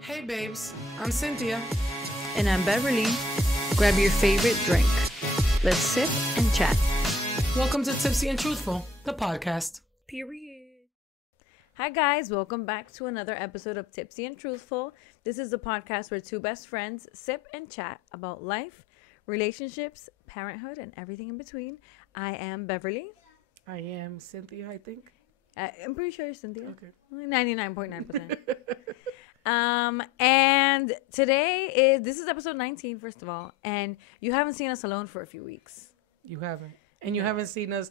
Hey babes, I'm Cynthia. And I'm Beverly. Grab your favorite drink. Let's sip and chat. Welcome to Tipsy and Truthful, the podcast. Period. Hi guys, welcome back to another episode of Tipsy and Truthful. This is the podcast where two best friends sip and chat about life, relationships, parenthood, and everything in between. I am Beverly. I am Cynthia, I think. I'm pretty sure you're Cynthia. Okay. 99.9%. And today this is episode 19, first of all, and you haven't seen us alone for a few weeks. You haven't. And you haven't seen us.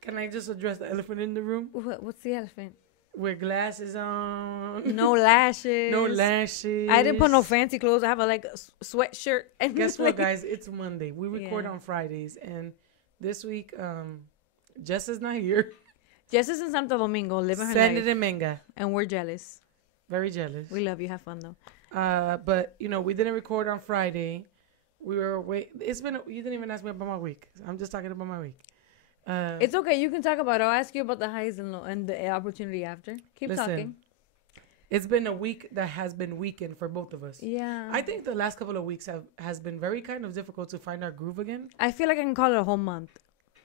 Can I just address the elephant in the room? What's the elephant? With glasses on. No lashes. No lashes. I didn't put no fancy clothes. I have a sweatshirt. And guess what, guys? It's Monday. We record on Fridays, and this week, Jess is not here. Jess is in Santo Domingo, living her Sandy life. de Menga. And we're jealous. Very jealous. We love you. Have fun though. But we didn't record on Friday. We were away. You didn't even ask me about my week. I'm just talking about my week. It's okay. You can talk about it. I'll ask you about the highs and the opportunity after. Keep talking. It's been a week that has been weakened for both of us. Yeah. I think the last couple of weeks has been very kind of difficult to find our groove again. I feel like I can call it a whole month.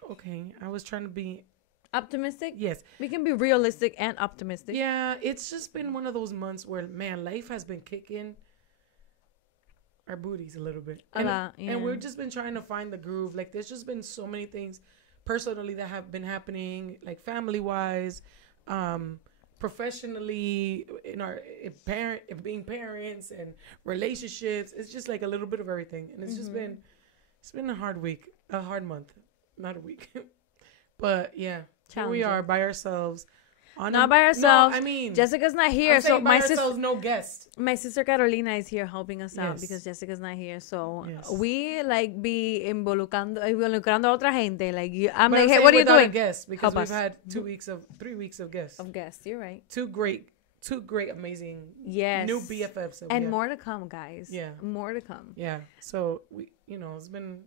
Okay. I was trying to be optimistic? Yes. We can be realistic and optimistic. Yeah. It's just been one of those months where, man, life has been kicking our booties a little bit. And we've just been trying to find the groove. Like, there's just been so many things personally that have been happening, like family-wise, professionally, being parents and relationships. It's just like a little bit of everything. And it's just been, it's been a hard week, a hard month, not a week. But yeah, here we are by ourselves. Not by ourselves. No, I mean, Jessica's not here. I'm so my sister, no guest. My sister Carolina is here helping us out because Jessica's not here. So we be involucrando a otra gente. Like I'm like, hey, what are you doing? Guests because we've had 3 weeks of guests. Of guests, you're right. Two great, amazing, new BFFs, and more to come, guys. Yeah, more to come. Yeah. So we, it's been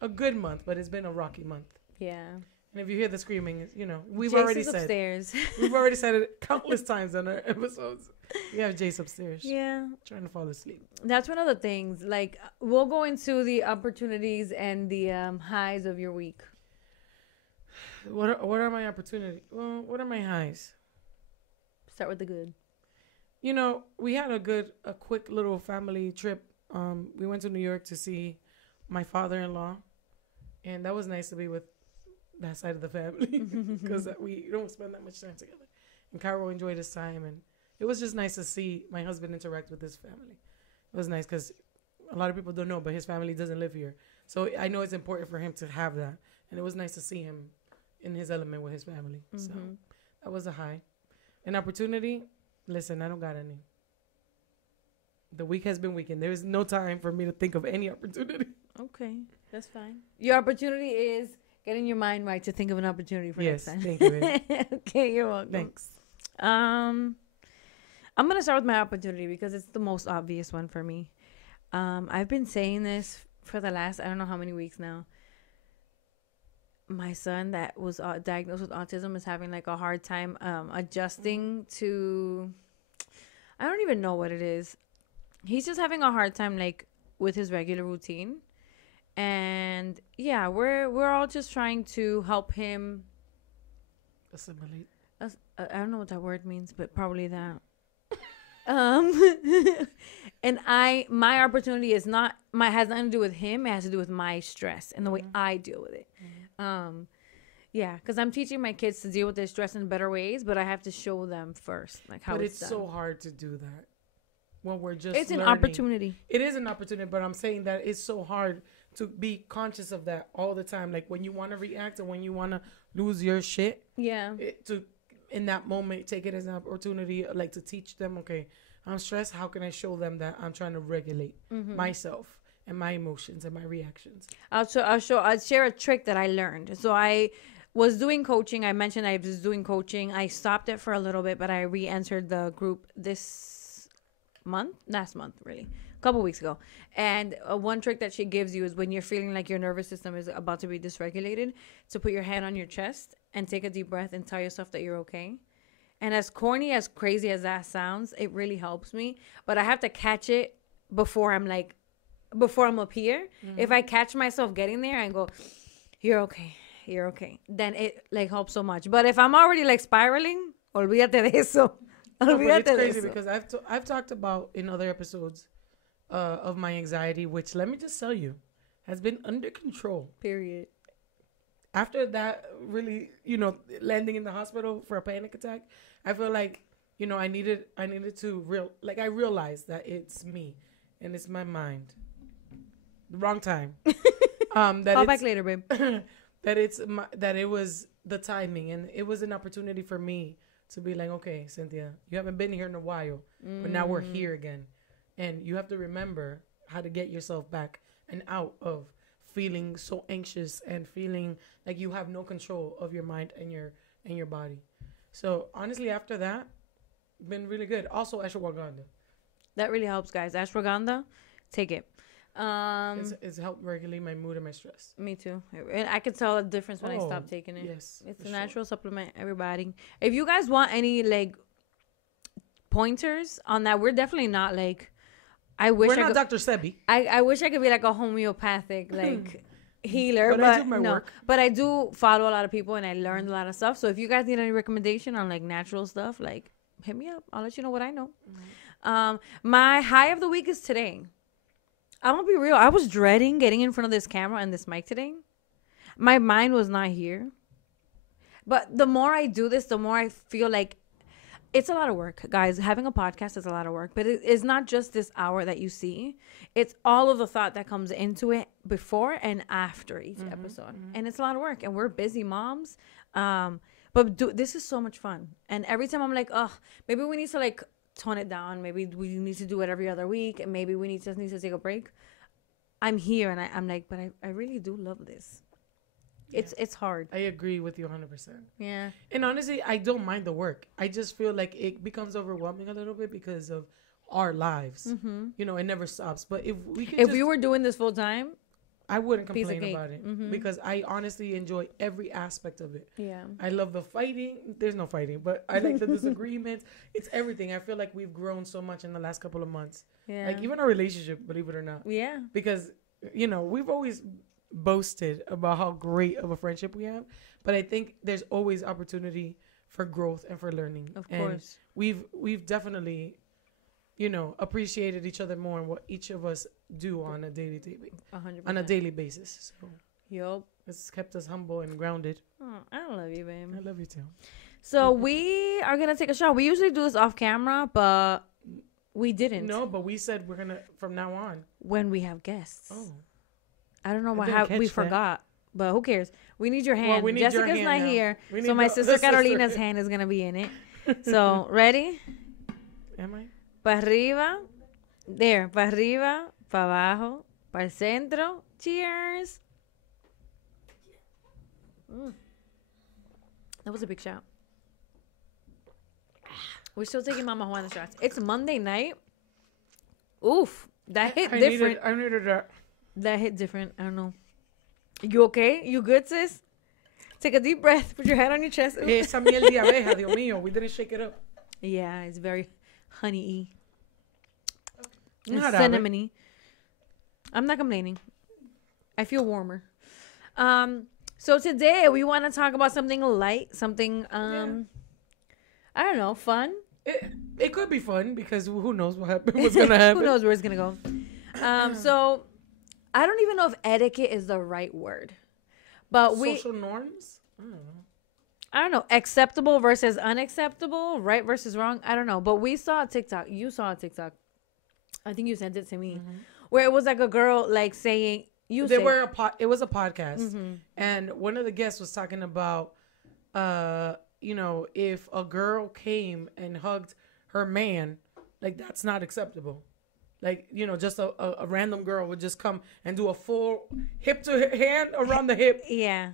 a good month, but it's been a rocky month. Yeah. And if you hear the screaming, we've Jace already is said upstairs. We've already said it countless times on our episodes. We have Jace upstairs. Yeah. Trying to fall asleep. That's one of the things. Like, we'll go into the opportunities and the highs of your week. What are my opportunities? Well, what are my highs? Start with the good. We had a quick little family trip. We went to New York to see my father-in-law, and that was nice to be with that side of the family because we don't spend that much time together. And Cairo enjoyed his time, and it was just nice to see my husband interact with his family. It was nice because a lot of people don't know, but his family doesn't live here. So I know it's important for him to have that, and it was nice to see him in his element with his family. So that was a high. An opportunity, listen, I don't got any. The week has been weakened. There is no time for me to think of any opportunity. Okay, that's fine. Your opportunity is getting your mind right to think of an opportunity for next time. Thank you, baby. Okay, you're welcome. Thanks. I'm going to start with my opportunity because it's the most obvious one for me. I've been saying this for the last, I don't know how many weeks now. My son that was diagnosed with autism is having like a hard time adjusting to, I don't even know what it is. He's just having a hard time like with his regular routine. And yeah, we're all just trying to help him assimilate. I don't know what that word means, but probably that. And my opportunity has nothing to do with him. It has to do with my stress and the way I deal with it. Yeah, because I'm teaching my kids to deal with their stress in better ways, but I have to show them first, like how. But it's so hard to do that when we're just. It's learning. An opportunity. It is an opportunity, but I'm saying that it's so hard to be conscious of that all the time. Like when you want to react and when you want to lose your shit. Yeah. In that moment, take it as an opportunity, like to teach them. Okay, I'm stressed. How can I show them that I'm trying to regulate myself and my emotions and my reactions? I'll share a trick that I learned. So I was doing coaching. I mentioned I was doing coaching. I stopped it for a little bit, but I re-entered the group last month, really. A couple weeks ago. And one trick that she gives you is when you're feeling like your nervous system is about to be dysregulated, to put your hand on your chest and take a deep breath and tell yourself that you're okay. And as corny, as crazy as that sounds, it really helps me. But I have to catch it before I'm up here. If I catch myself getting there and go, you're okay, then it like helps so much. But if I'm already like spiraling, olvídate de eso. No, but it's crazy because I've talked about in other episodes of my anxiety, which let me just tell you, has been under control. Period. After that, really, landing in the hospital for a panic attack, I feel like, I needed to I realized that it's me and it's my mind. The wrong time. Call back later, babe. that it was the timing, and it was an opportunity for me to be like, okay, Cynthia, you haven't been here in a while, but now we're here again, and you have to remember how to get yourself back and out of feeling so anxious and feeling like you have no control of your mind and your body. So honestly, after that, been really good. Also, ashwagandha. That really helps, guys. Ashwagandha, take it. It's helped regulate my mood and my stress. Me too. And I can tell a difference when I stop taking it. Yes, it's a natural supplement, everybody. If you guys want any like pointers on that, we're definitely not like. We're not Dr. Sebi. I wish I could be like a homeopathic like healer, but I do my work. But I do follow a lot of people and I learned a lot of stuff. So if you guys need any recommendation on like natural stuff, like hit me up. I'll let you know what I know. My high of the week is today. I'm gonna be real. I was dreading getting in front of this camera and this mic today. My mind was not here. But the more I do this, the more I feel like it's a lot of work, guys. Having a podcast is a lot of work, but it's not just this hour that you see. It's all of the thought that comes into it before and after each episode. And it's a lot of work, and we're busy moms. But this is so much fun. And every time I'm like, oh, maybe we need to like tone it down. Maybe we need to do it every other week, and maybe we need to take a break. I'm here, and I'm like, but I really do love this. It's hard. I agree with you 100%. Yeah. And honestly, I don't mind the work. I just feel like it becomes overwhelming a little bit because of our lives. It never stops. But if we were doing this full time, I wouldn't complain about it because I honestly enjoy every aspect of it. Yeah. I love the fighting. There's no fighting, but I like the disagreements. It's everything. I feel like we've grown so much in the last couple of months. Yeah. Like even our relationship, believe it or not. Yeah. Because, we've always boasted about how great of a friendship we have, but I think there's always opportunity for growth and for learning. Of course. And we've definitely, appreciated each other more and what each of us do on a daily 100%. On a daily basis. So yup. It's kept us humble and grounded. Oh, I love you, babe. I love you too. So we are gonna take a shot. We usually do this off camera, but we didn't. No, but we said we're gonna from now on when we have guests. Oh. I don't know how we forgot, but who cares? We need your hand. Well, Jessica's not here, so my sister Carolina's hand is gonna be in it. So ready? Am I? Pa arriba, there. Pa arriba, pa abajo, pa el centro. Cheers. That was a big shot. We're still taking Mama Juana shots. It's Monday night. Oof, that hit different. I needed that. That hit different. I don't know. You okay? You good, sis? Take a deep breath. Put your hand on your chest. Esa miel de abeja, Dios mío. We didn't shake it up. Yeah, it's very honey-y. Okay. And cinnamony. I'm not complaining. I feel warmer. So today we want to talk about something light, something I don't know, fun. It could be fun because who knows what's gonna happen. Who knows where it's gonna go. So I don't even know if etiquette is the right word, but social norms. I don't know. Acceptable versus unacceptable, right versus wrong. I don't know. But we saw a TikTok. You saw a TikTok. I think you sent it to me, where it was like a girl like saying it was a podcast, and one of the guests was talking about, if a girl came and hugged her man, like that's not acceptable. Like, just a random girl would just come and do a full hip to hand around the hip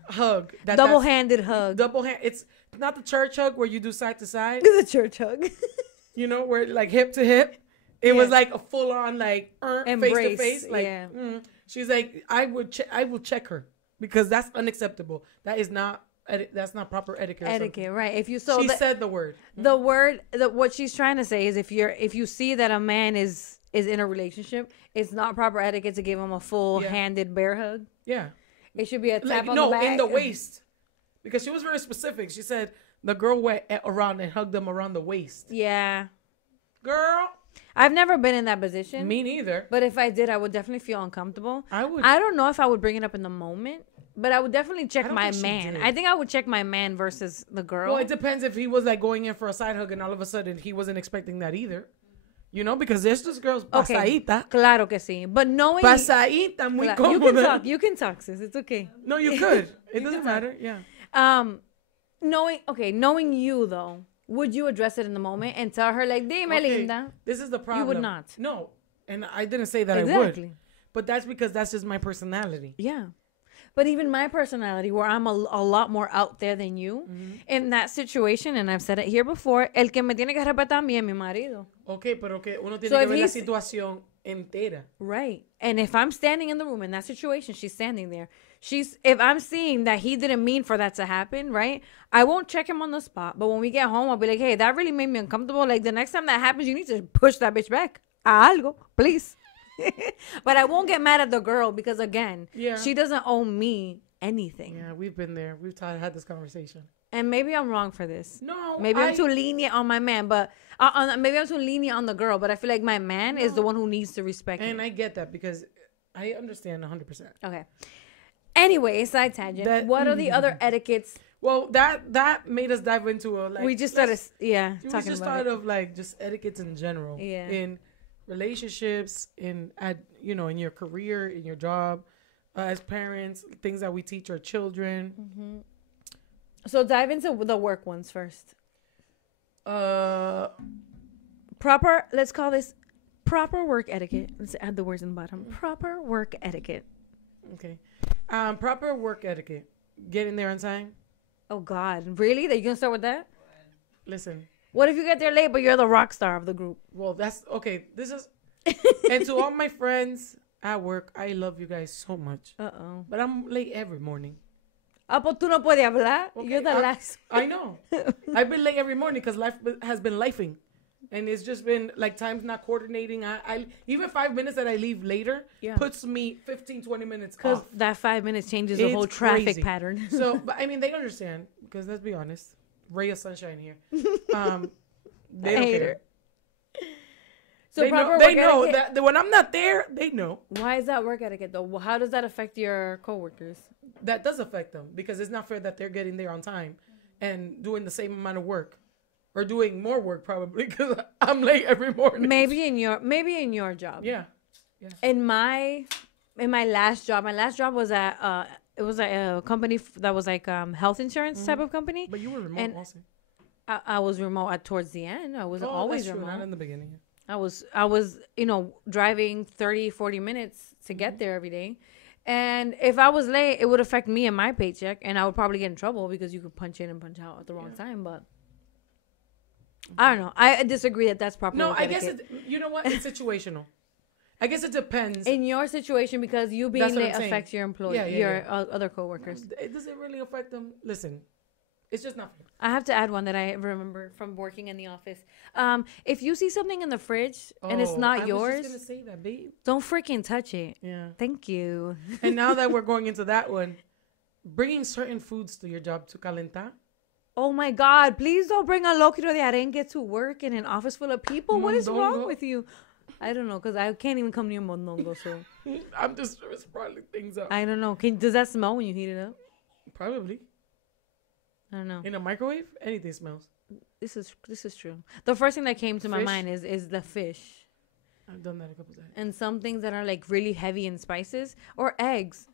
hug. Double-handed hug. It's not the church hug where you do side to side. The church hug. Where like hip to hip. It was like a full on like face to face. Like she's like, I will check her because that's unacceptable. That is not that's not proper etiquette. Or Etiquette, right? If you she said the word. What she's trying to say is if you see that a man is in a relationship, it's not proper etiquette to give him a full handed bear hug. Yeah, it should be a tap on the back. in the waist, because she was very specific. She said the girl went around and hugged them around the waist. Yeah, girl. I've never been in that position. Me neither. But if I did, I would definitely feel uncomfortable. I would. I don't know if I would bring it up in the moment, but I would definitely check my man. I think I would check my man versus the girl. Well, it depends if he was like going in for a side hug and all of a sudden he wasn't expecting that either. You know, because there's just girls pasadita. Claro que sí. But knowing pasadita, muy cómoda. You can talk, sis. It's okay. No, you could. It doesn't matter. Yeah. Knowing you though, would you address it in the moment and tell her like, "Dime, linda"? This is the problem. You would not. No, and I didn't say that I would. But that's because that's just my personality. Yeah. But even my personality, where I'm a lot more out there than you, in that situation, and I've said it here before, el que me tiene que respetar a mí es mi marido. Okay, pero que uno tiene que ver la situación entera. Right. And if I'm standing in the room in that situation, she's standing there. If I'm seeing that he didn't mean for that to happen, right? I won't check him on the spot. But when we get home, I'll be like, hey, that really made me uncomfortable. Like, the next time that happens, you need to push that bitch back. A algo, please. But I won't get mad at the girl because, again, she doesn't owe me anything. Yeah, we've been there. We've had this conversation. And maybe I'm wrong for this. No. Maybe I'm too lenient on my man, but maybe I'm too lenient on the girl. But I feel like my man is the one who needs to respect me. And I get that because I understand 100%. Okay. Anyway, side tangent. What are the other etiquettes? Well, that made us dive into a we just started, talking about just about of like just etiquettes in general. Yeah. In relationships, in your career, in your job, as parents, things that we teach our children. Mm-hmm. So dive into the work ones first. Let's call this proper work etiquette. Let's add the words in the bottom. Proper work etiquette. Okay. Proper work etiquette. Getting there on time. Oh God, really? That you gonna start with that? Listen. What if you get there late, but you're the rock star of the group? Well, that's okay. This is, and to all my friends at work, I love you guys so much. But I'm late every morning. Pues tú no puedes hablar. Okay, you're the last. I know. I've been late every morning because life has been lifing. And it's just been like time's not coordinating. I even 5 minutes that I leave later puts me 15, 20 minutes off. Because that 5 minutes changes the whole traffic pattern. So, but I mean, they understand because let's be honest, ray of sunshine here. They don't care. So they know that when I'm not there, they know. Why is that work etiquette though? How does that affect your coworkers? That does affect them because it's not fair that they're getting there on time and doing the same amount of work. Or doing more work probably because I'm late every morning. Maybe in your job. Yeah. In my last job was at a company that was like health insurance type of company. But you were remote also. I was remote towards the end. I wasn't always remote. Not in the beginning. I was driving 30, 40 minutes to get there every day. And if I was late, it would affect me and my paycheck, and I would probably get in trouble because you could punch in and punch out at the wrong time. But I don't know. I disagree that that's proper. No, I guess you know what? It's situational. I guess it depends. In your situation, because you being late affects your employee, other coworkers. It doesn't really affect them. Listen, it's just not fair. I have to add one that I remember from working in the office. If you see something in the fridge and it's not yours, I was just gonna say that, babe. Don't freaking touch it. Yeah. Thank you. And now that we're going into that one, bringing certain foods to your job to calentar. Oh my God, please don't bring a locro de arenque to work in an office full of people. Mondongo. What is wrong with you? I don't know, because I can't even come near mondongo, so. I'm just sprouting things up. I don't know. Does that smell when you heat it up? Probably. I don't know. In a microwave, anything smells. This is true. The first thing that came to my mind is the fish. I've done that a couple times. And some things that are like really heavy in spices. Or eggs.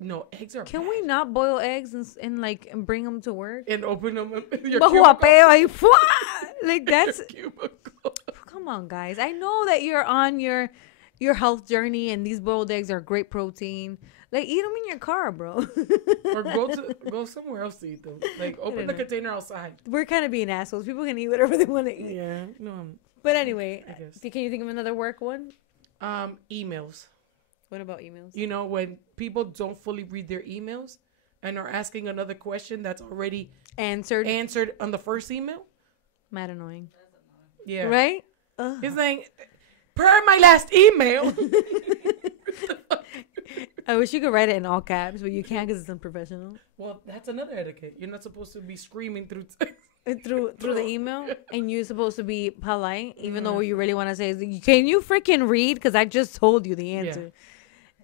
No, eggs are Can bad. we not boil eggs and bring them to work? And open them in your cubicle. Like that's... Come on, guys. I know that you're on your health journey and these boiled eggs are great protein. Like, eat them in your car, bro. Or go somewhere else to eat them. Like, open the container outside. We're kind of being assholes. People can eat whatever they want to eat. Yeah. No. But anyway, can you think of another work one? Emails. What about emails? You know, when people don't fully read their emails, and are asking another question that's already answered on the first email. mad annoying. Yeah. Right? It's like, per my last email. I wish you could write it in all caps, but you can't because it's unprofessional. Well, that's another etiquette. You're not supposed to be screaming through text. Through the email, and you're supposed to be polite, even though what you really want to say is, "Can you freaking read?" Because I just told you the answer.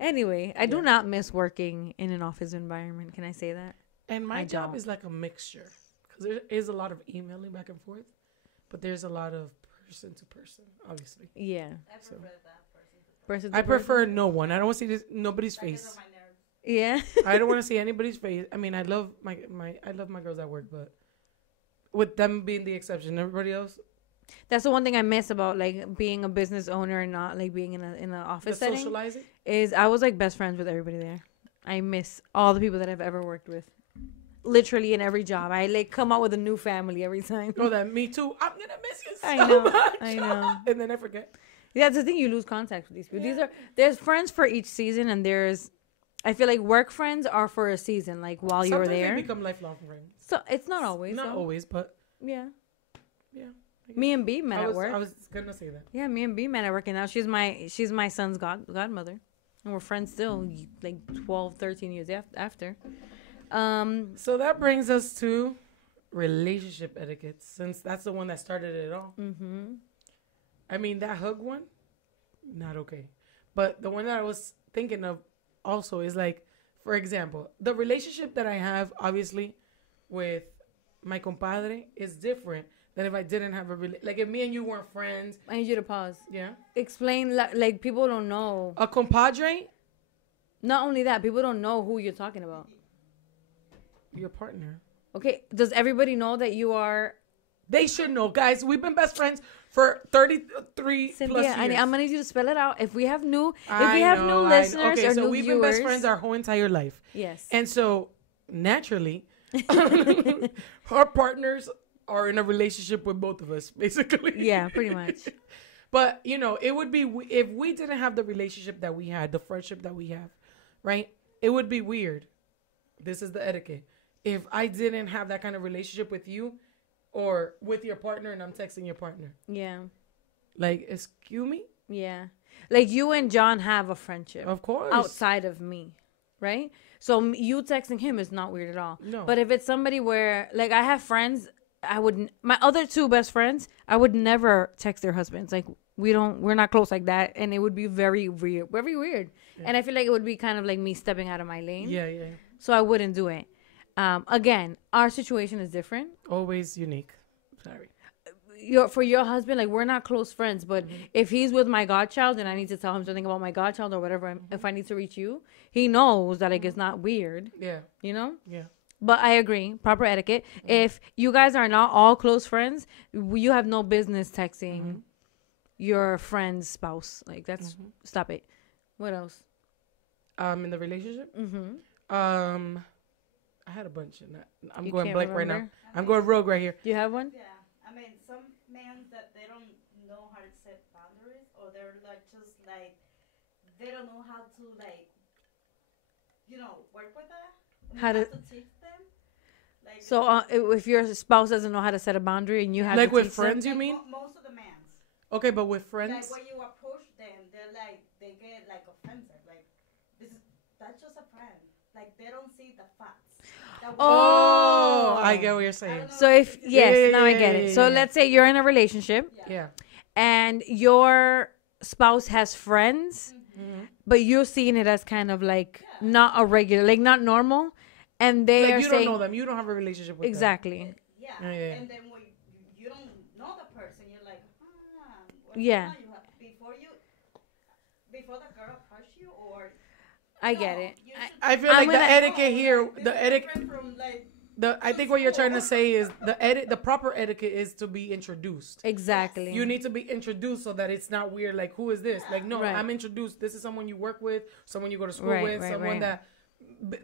Yeah. Anyway, I do not miss working in an office environment. Can I say that? And my job is like a mixture, because there is a lot of emailing back and forth, but there's a lot of person to person, obviously. Yeah. I prefer that Person I prefer no one. I don't want to see nobody's face. Yeah. I don't want to see anybody's face. I mean, I love my girls at work, but with them being the exception, everybody else. That's the one thing I miss about like being a business owner and not like being in an office setting. Socializing is I was like best friends with everybody there. I miss all the people that I've ever worked with. Literally in every job, I like come out with a new family every time. Oh, that me too. I'm gonna miss you so I know, much. I know. And then I forget. Yeah, that's the thing. You lose contact with these people. There's friends for each season, and I feel like work friends are for a season, like while you're there. Sometimes they become lifelong friends. So it's not always. Not always, but yeah. Yeah. Me and B met at work. I was gonna say that. Yeah, me and B met at work, and now she's my son's godmother, and we're friends still, like 12, 13 years after. So that brings us to relationship etiquette, since that's the one that started it all. Mm-hmm. I mean, that hug one, not okay. But the one that I was thinking of also is like, for example, the relationship that I have, obviously, with my compadre is different than if I didn't have like if me and you weren't friends. I need you to pause. Yeah. Explain, like people don't know. A compadre? Not only that, people don't know who you're talking about. Your partner. Okay, does everybody know that you are? They should know, guys. We've been best friends for 33 Cynthia, plus years. I'm gonna need you to spell it out. If we have new know, listeners okay, or so new we've viewers, been best friends our whole entire life. Yes. And so naturally, our partners are in a relationship with both of us, basically. Yeah, pretty much. But you know, it would be if we didn't have the relationship that we had, the friendship that we have, right? It would be weird. This is the etiquette. If I didn't have that kind of relationship with you or with your partner and I'm texting your partner. Yeah. Like, excuse me? Yeah. Like you and John have a friendship. Of course. Outside of me, right? So you texting him is not weird at all. No. But if it's somebody where, like I have friends, my other two best friends, I would never text their husbands. Like we're not close like that. And it would be very weird. Very weird. Yeah. And I feel like it would be kind of like me stepping out of my lane. Yeah, yeah. So I wouldn't do it. Again, our situation is different. Always unique. Sorry. For your husband, like we're not close friends, but if he's with my godchild and I need to tell him something about my godchild or whatever, if I need to reach you, he knows that like it's not weird. Yeah. You know? Yeah. But I agree, proper etiquette. If you guys are not all close friends, you have no business texting your friend's spouse. Like that's stop it. What else? In the relationship? I had a bunch in that. I'm going blank right now. I'm going rogue right here. Do you have one? Yeah. I mean, some men that they don't know how to set boundaries, or they're like just like they don't know how to like, work with that. How to teach them. Like, so if your spouse doesn't know how to set a boundary and you have like to with teach friends, them? you mean? Most of the mans. Okay, but with friends. Like when you approach them, they get like offensive. Like that's just a friend. Like they don't see the facts. I get what you're saying. So now I get it. So let's say you're in a relationship. Yeah. And your spouse has friends, but you're seeing it as kind of like not a regular, like not normal. And they are you saying, don't know them. You don't have a relationship with exactly. them. Yeah. And then when you don't know the person, you're like, before the girl approach you, or I get it. I feel like the etiquette here, I think what you're trying to say is the proper etiquette is to be introduced. Exactly. You need to be introduced so that it's not weird. Like, who is this? Like, no, I'm introduced. This is someone you work with, someone you go to school with, someone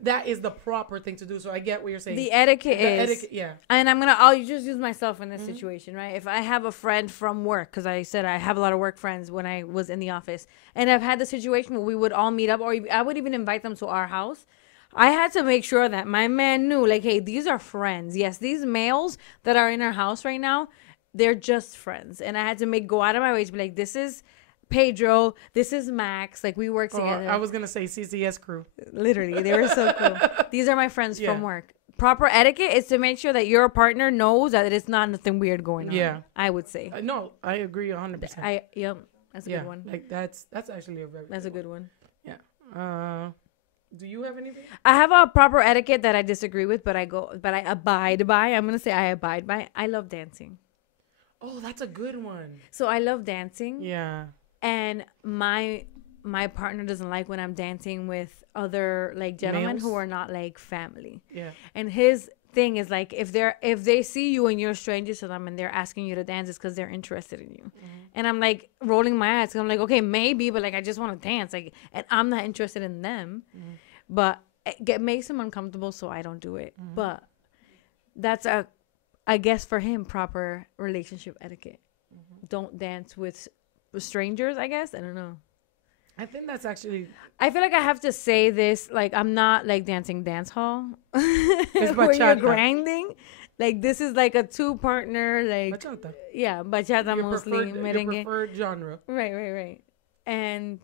that is the proper thing to do. So I get what you're saying. The etiquette, yeah. And I'll just use myself in this situation, right? If I have a friend from work, because I said I have a lot of work friends when I was in the office, and I've had the situation where we would all meet up, or I would even invite them to our house. I had to make sure that my man knew, like, hey, these are friends. Yes, these males that are in our house right now, they're just friends. And I had to go out of my way to be like, this is Pedro, this is Max. Like, we work together. I was going to say CCS crew. Literally, they were so cool. These are my friends from work. Proper etiquette is to make sure that your partner knows that it's not nothing weird going on. Yeah. I would say. No, I agree 100%. Yep. That's a good one. Like, that's actually a very That's a good one. Yeah. Do you have anything? I have a proper etiquette that I disagree with, but I abide by. I'm gonna say I abide by. I love dancing. Oh, that's a good one. So I love dancing. Yeah. And my partner doesn't like when I'm dancing with other like gentlemen who are not like family. Yeah. And his thing is like if they see you and you're strangers to them and they're asking you to dance, it's because they're interested in you. Mm-hmm. And I'm like rolling my eyes. I'm like, okay, maybe, but like I just want to dance. Like, and I'm not interested in them. Mm-hmm. But it makes them uncomfortable, so I don't do it. Mm-hmm. But that's I guess for him, proper relationship etiquette. Mm-hmm. Don't dance with strangers, I guess. I don't know. I think that's actually... I feel like I have to say this. Like, I'm not, like, dancing dance hall. It's where you're grinding. Like, this is, like, a two-partner, like... Bachata. Yeah, bachata mostly. Your preferred genre. Right. And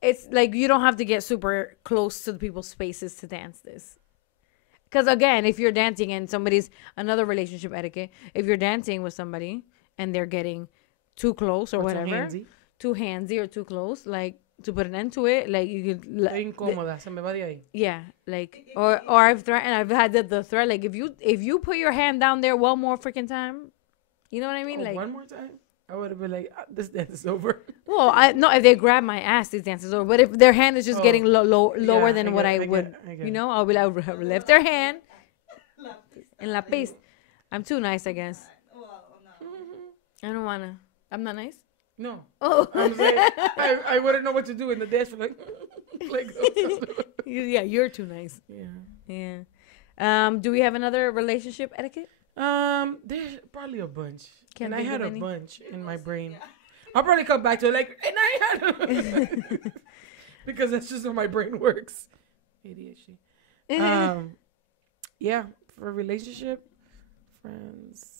it's, like, you don't have to get super close to the people's spaces to dance this. Because, again, if you're dancing and another relationship etiquette, if you're dancing with somebody and they're getting too close or whatever... Too handsy or too close, like... To put an end to it, like you could. Estoy incómoda, se me va de ahí. Yeah, like or I've threatened. I've had the threat. Like if you put your hand down there one more freaking time, you know what I mean? Like one more time, I would have been like, this dance is over. Well, if they grab my ass, this dance is over. But if their hand is just getting lower than what I would, you know, I'll be like, lift their hand. En la pista. I'm too nice, I guess. I don't wanna. I'm not nice. No. Oh. I'm saying, I wouldn't know what to do in the dance. Like yeah, you're too nice. Yeah. Do we have another relationship etiquette? There's probably a bunch. I had a bunch in my brain. I'll probably come back to it like, and I had because that's just how my brain works. ADHD. Yeah, for relationship, friends.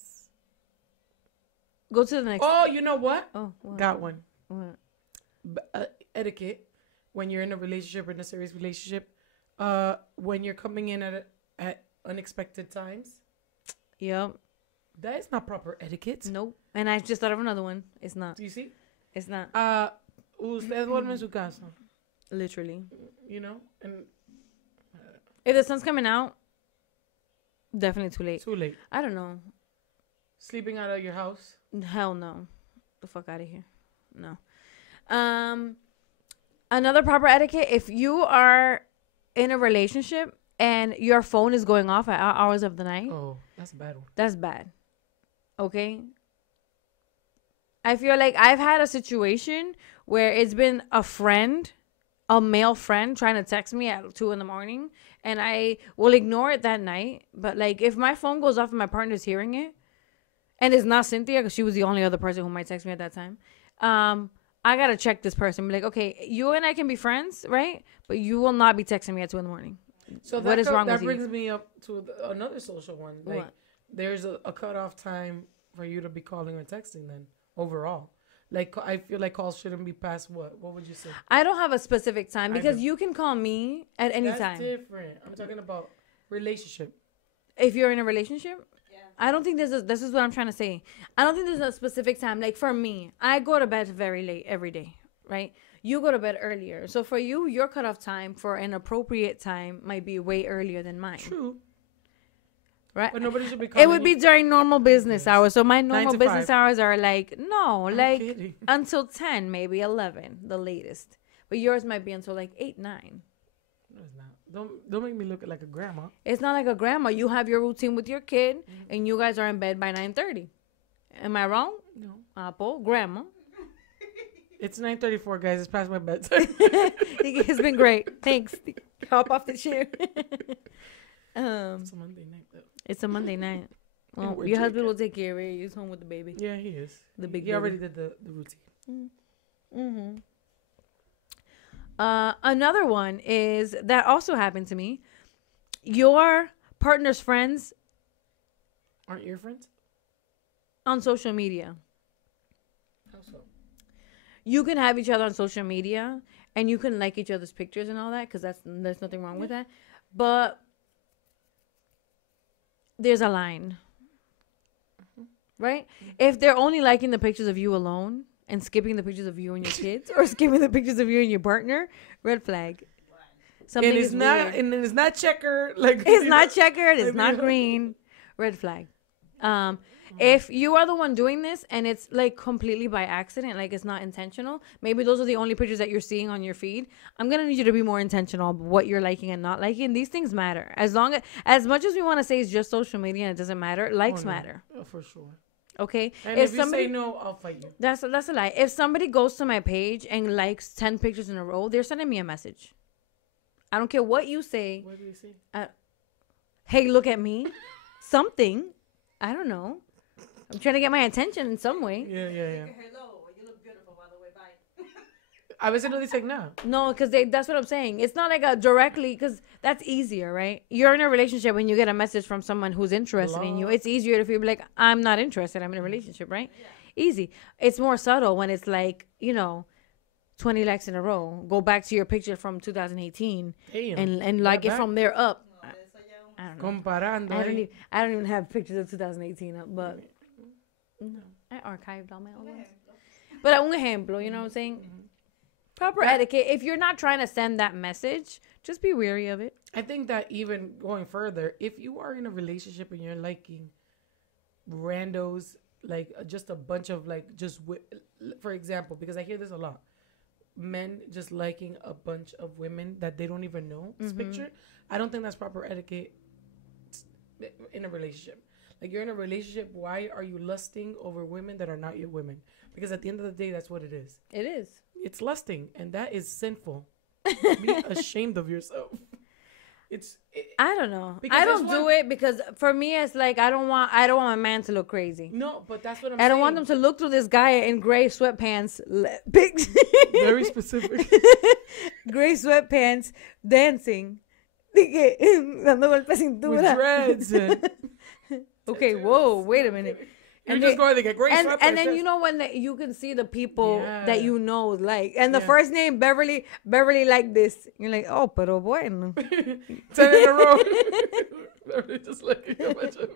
Go to the next. Oh, you know what? Oh, what? Got one. What? Etiquette when you're in a relationship or in a serious relationship. When you're coming in at unexpected times. Yep. That is not proper etiquette. Nope. And I just thought of another one. It's not. Do you see? It's not. Usted duerme en su casa. Literally. You know, and if the sun's coming out, definitely too late. Too late. I don't know. Sleeping out of your house? Hell no. The fuck out of here. No. Another proper etiquette, if you are in a relationship and your phone is going off at hours of the night. Oh, that's a bad one. That's bad. Okay? I feel like I've had a situation where it's been a male friend trying to text me at 2 a.m. and I will ignore it that night. But like if my phone goes off and my partner's hearing it, and it's not Cynthia because she was the only other person who might text me at that time. I got to check this person. Be like, okay, you and I can be friends, right? But you will not be texting me at 2 a.m. So what is wrong with you? That brings me up to another social one. Like, what? There's a cutoff time for you to be calling or texting then, overall. Like, I feel like calls shouldn't be past what? What would you say? I don't have a specific time because you can call me at any time. That's different. I'm talking about relationship. If you're in a relationship? I don't think this is what I'm trying to say. I don't think there's a specific time. Like for me, I go to bed very late every day, right? You go to bed earlier. So for you, your cutoff time for an appropriate time might be way earlier than mine. True. Right? But nobody should be calling. It would be during normal business hours. So my normal business hours are like, until 10, maybe 11, the latest. But yours might be until like 8, 9. No, it's not. Don't make me look like a grandma. It's not like a grandma. You have your routine with your kid, and you guys are in bed by 9:30. Am I wrong? No. Apple, grandma. It's 9:34, guys. It's past my bedtime. It's been great. Thanks. Hop off the chair. It's a Monday night, though. It's a Monday night. Well, your husband will take care of it. He's home with the baby. Yeah, he is. He already did the routine. Another one is that also happened to me your partner's friends Aren't your friends? on social media. How so? You can have each other on social media and you can like each other's pictures and all that because there's nothing wrong with that. But there's a line, right? If they're only liking the pictures of you alone and skipping the pictures of you and your kids or skipping the pictures of you and your partner, red flag. Something And it's is not, weird. and it's not checkered. Like It's not checkered. It's not green. Red flag. If you are the one doing this and it's like completely by accident, like it's not intentional, maybe those are the only pictures that you're seeing on your feed. I'm gonna need you to be more intentional about what you're liking and not liking. These things matter. As much as we want to say it's just social media and it doesn't matter, likes matter. Oh, for sure. Okay. And if you say no, I'll fight you. That's a lie. If somebody goes to my page and likes 10 pictures in a row, they're sending me a message. I don't care what you say. What do you say? Hey, look at me. Something. I don't know. I'm trying to get my attention in some way. Yeah. Hello, you look beautiful, by the way. Bye. A veces no dicen nada. No, because that's what I'm saying. It's not like a directly, because that's easier, right? You're in a relationship when you get a message from someone who's interested in you. It's easier to feel like, I'm not interested. I'm in a relationship, right? Yeah. Easy. It's more subtle when it's like, 20 likes in a row. Go back to your picture from 2018 and like it from there up. I don't know. Comparando. I don't even have pictures of 2018 up, but no, I archived all my old ones. But un ejemplo, you know what I'm saying? Proper etiquette. If you're not trying to send that message, just be wary of it. I think that even going further, if you are in a relationship and you're liking randos, like just a bunch of for example, because I hear this a lot, men just liking a bunch of women that they don't even know this picture. I don't think that's proper etiquette in a relationship. Like, you're in a relationship, why are you lusting over women that are not your women? Because at the end of the day, that's what it is. It is. It's lusting, and that is sinful. Be ashamed of yourself. I don't know. I don't do it because for me it's like I don't want my man to look crazy. No, but that's what I'm saying. I don't want them to look through this guy in gray sweatpants, very specific. Gray sweatpants, dancing, dando golpe cintura. With dreads. Okay, whoa, wait a minute. You're just going to get great sweatpants. And then when you can see the people that you know like, and the first name Beverly like this. You're like, oh, pero bueno. 10 in a row. Beverly just looking a bunch of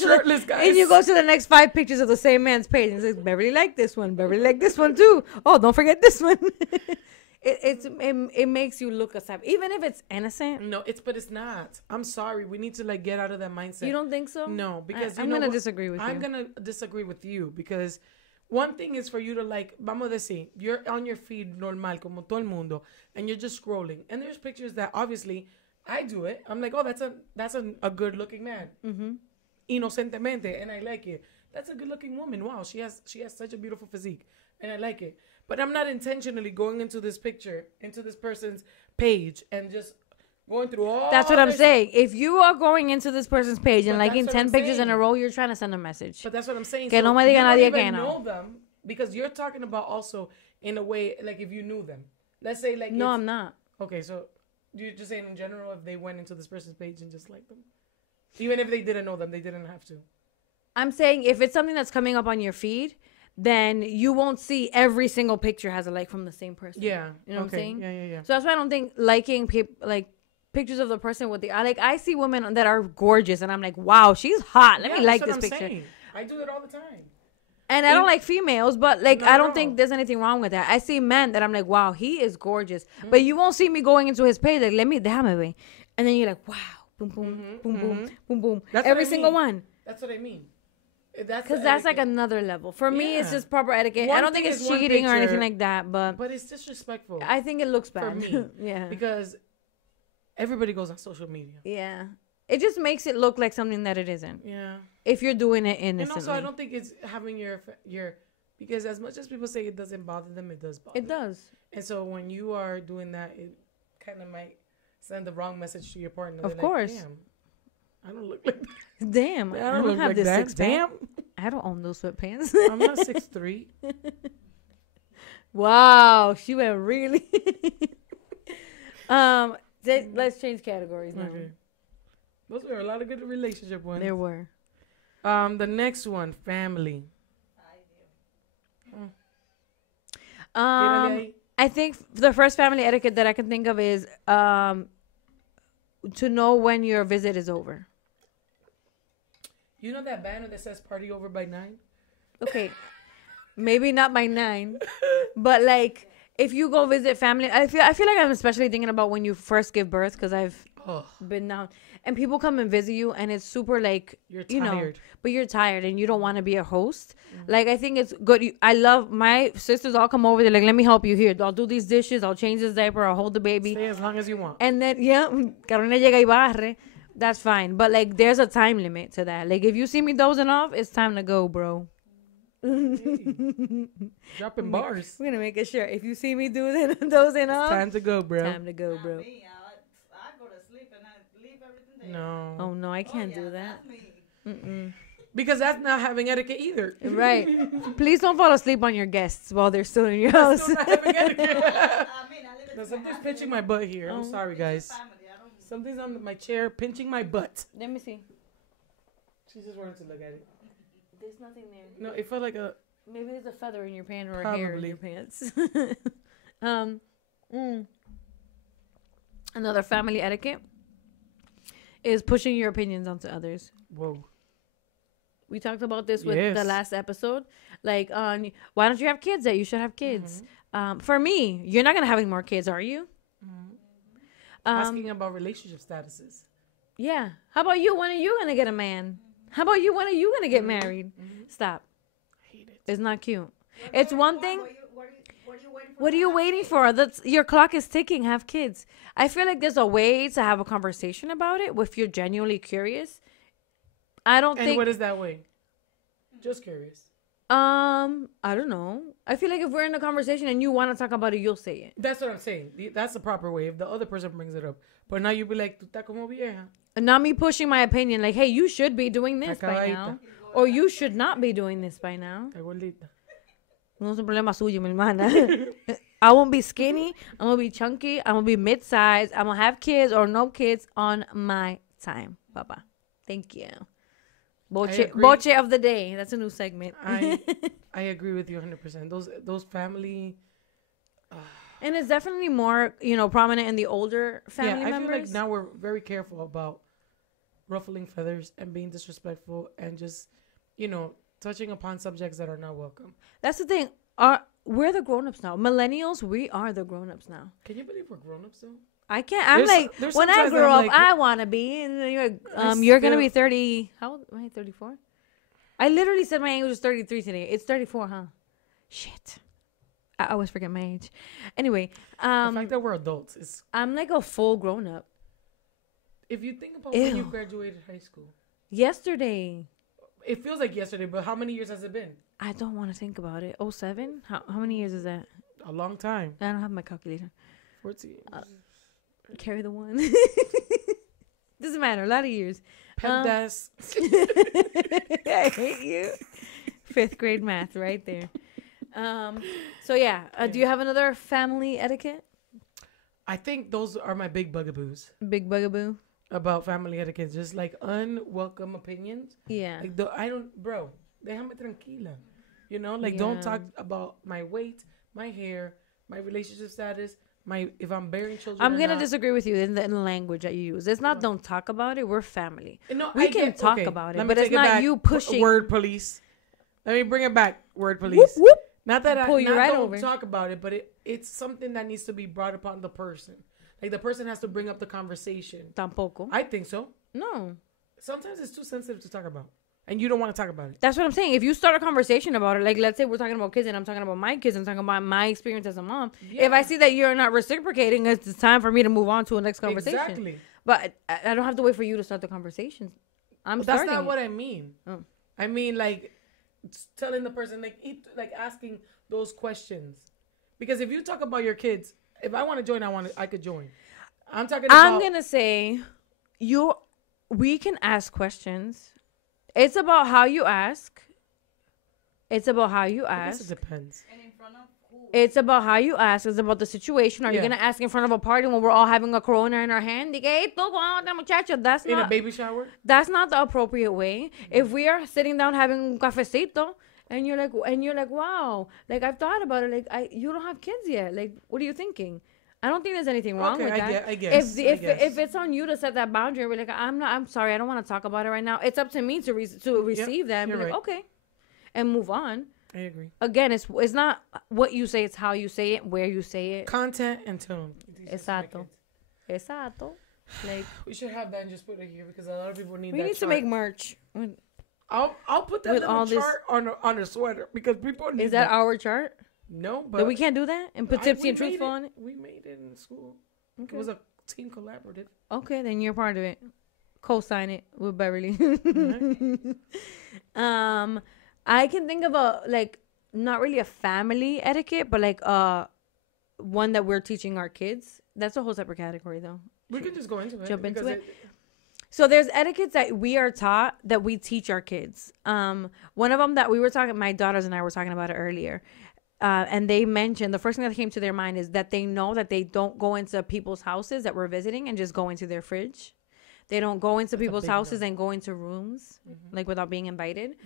shirtless guys. And you go to the next 5 pictures of the same man's page and it says Beverly like this one, Beverly like this one too. Oh, don't forget this one. It makes you look aside, even if it's innocent. No, but it's not. I'm sorry. We need to get out of that mindset. You don't think so? No, because I'm gonna disagree with you. I'm gonna disagree with you because one thing is for you to vamos a decir, you're on your feed normal como todo el mundo, and you're just scrolling, and there's pictures that obviously I do it. I'm like, oh, that's a good looking man, inocentemente, and I like it. That's a good looking woman. Wow, she has such a beautiful physique, and I like it. But I'm not intentionally going into this picture, into this person's page, and just going through all. That's what I'm saying. If you are going into this person's page and liking 10 pictures in a row, you're trying to send a message. But that's what I'm saying. Que no me diga nadie que no. Know them because you're talking about also in a way like if you knew them. Let's say like. No, I'm not. Okay, so you're just saying in general if they went into this person's page and just liked them, even if they didn't know them, they didn't have to. I'm saying if it's something that's coming up on your feed, then you won't see every single picture has a like from the same person. Yeah. You know what I'm saying? Yeah. So that's why I don't think liking pictures of the person with I see women that are gorgeous and I'm like, wow, she's hot. Let me like this picture. Saying. I do it all the time. And I don't like females, but I don't think there's anything wrong with that. I see men that I'm like, wow, he is gorgeous. But you won't see me going into his page like, déjame ver. And then you're like, wow, boom, boom, boom, boom, boom, boom. That's every single one. That's what I mean. Because that's like another level. For me, it's just proper etiquette. I don't think it's cheating or anything like that, but it's disrespectful. I think it looks bad. For me. Yeah. Because everybody goes on social media. Yeah. It just makes it look like something that it isn't. Yeah. If you're doing it innocently. And also, I don't think it's having your because as much as people say it doesn't bother them, it does bother them. It does. And so when you are doing that, it kind of might send the wrong message to your partner. Of course. Like, damn, I don't look like that. Damn, I don't look have like this that. six pack. Damn. I don't own those sweatpants. I'm not 6'3". Wow, she went really. Let's change categories now. Okay. Those were a lot of good relationship ones. There were. The next one, family. I think the first family etiquette that I can think of is to know when your visit is over. You know that banner that says "Party over by 9"? Okay, maybe not by 9, but like if you go visit family, I feel like I'm especially thinking about when you first give birth because I've been down and people come and visit you and it's super like you're tired, you know, but you're tired and you don't want to be a host. Like I think it's good. I love my sisters all come over. They're like, let me help you here. I'll do these dishes. I'll change this diaper. I'll hold the baby. Stay as long as you want. And then Carolina llega y barre. That's fine. But like there's a time limit to that. Like if you see me dozing off, it's time to go, bro. Dropping bars. We're gonna make it sure. If you see me dozing off, Time to go, bro. Time to go, bro. Me, I go to sleep and I leave everything there. No. Oh no, I can't do that. That's me. Because that's not having etiquette either. Right. Please don't fall asleep on your guests while they're still in your house. Still not having etiquette. I live in Something's pinching my butt here. I'm sorry, guys. Something's on my chair pinching my butt. Let me see. She just wanted to look at it. There's nothing there. No, it felt like a... Maybe there's a feather in your pants or a hair in your pants. Another family etiquette is pushing your opinions onto others. Whoa. We talked about this with the last episode. Like, why don't you have kids? That you should have kids. For me, you're not gonna have any more kids, are you? Asking about relationship statuses. Yeah. How about you? When are you gonna get a man? How about you? When are you gonna get married? Stop. I hate it. It's not cute. It's one thing. What are you waiting for? What are you waiting for? That's your clock is ticking. Have kids. I feel like there's a way to have a conversation about it if you're genuinely curious. I don't think. And what is that way? Just curious. I don't know. I feel like if we're in a conversation and you want to talk about it, you'll say it. That's what I'm saying. That's the proper way. If the other person brings it up, but now you be like, "Tú estás como vieja." And not me pushing my opinion, like, hey, you should be doing this by now, or you should not be doing this by now. No es un problema suyo, mi hermana. I won't be skinny. I'm gonna be chunky. I'm gonna be mid-size. I'm gonna have kids or no kids on my time, Papa. Thank you. Boche of the day. That's a new segment. I agree with you 100%. Those family. And it's definitely more, prominent in the older family members. I feel like now we're very careful about ruffling feathers and being disrespectful and just, touching upon subjects that are not welcome. That's the thing. We're the grown-ups now. Millennials, we are the grown-ups now. Can you believe we're grown-ups though? I can't. I'm when I grow up, I want to be. And you're going to be 30. How old am I? 34? I literally said my age was 33 today. It's 34, huh? Shit. I always forget my age. Anyway. The fact that we're adults is... I'm like a full grown-up. If you think about when you graduated high school. Yesterday. It feels like yesterday, but how many years has it been? I don't want to think about it. 07? How many years is that? A long time. I don't have my calculator. 14. Carry the one. Doesn't matter. A lot of years. PEMDAS. I hate you. 5th grade math right there. So yeah. Do you have another family etiquette? I think those are my big bugaboos. Big bugaboo? About family etiquette. Just like unwelcome opinions. Yeah. Like bro, déjame tranquila. Don't talk about my weight, my hair, my relationship status, if I'm bearing children. I'm going to disagree with you in the language that you use. It's not don't talk about it. We're family. No, we can talk about it, but it's not you pushing. Word police. Let me bring it back. Word police. Whoop, whoop. Not that I don't over. talk about it, but it's something that needs to be brought upon the person. Like the person has to bring up the conversation. Tampoco. I think so. No. Sometimes it's too sensitive to talk about. And you don't want to talk about it. That's what I'm saying. If you start a conversation about it, like let's say we're talking about kids and I'm talking about my kids and talking about my experience as a mom. Yeah. If I see that you're not reciprocating, it's time for me to move on to the next conversation. Exactly. But I don't have to wait for you to start the conversation. That's not what I mean. Oh. I mean like telling the person like asking those questions. Because if you talk about your kids, if I want to join, I could join. I'm gonna say we can ask questions. It's about how you ask. I guess it depends. And in front of who? It's about how you ask. It's about the situation. Are you Yeah. gonna ask in front of a party when we're all having a Corona in our hand? Like, hey, tú, ¿cómo estás, muchacho? That's In a not. baby shower? That's not the appropriate way. If we are sitting down having un cafecito, and you're like, wow, like I've thought about it. Like, you don't have kids yet. Like, what are you thinking? I don't think there's anything wrong with that. I guess. If it's on you to set that boundary, we're like, I'm sorry, I don't want to talk about it right now. It's up to me to receive that and be you're like, right. okay, and move on. I agree. Again, it's not what you say, it's how you say it, where you say it. Content and tone. Exacto. Exacto. Like, We should have that and just put it here because a lot of people need we that need to chart. make merch. I'll put that with little all this- chart on a sweater because people need Is that our chart? No, But but we can't do that and put we tipsy and made truthful on it? We made it in school. Okay. It was a team collaborative. Okay, then you're part of it. Co-sign it with Beverly. I can think of not really a family etiquette, but like one that we're teaching our kids. That's a whole separate category, though. We can just go into it. Jump into because it. So there's etiquettes that we are taught that we teach our kids. One of them that we were talking, my daughters and I were talking about it earlier. And they mentioned the first thing that came to their mind is that they know that they don't go into people's houses that we're visiting and just go into their fridge. They don't go into people's houses and go into rooms like without being invited.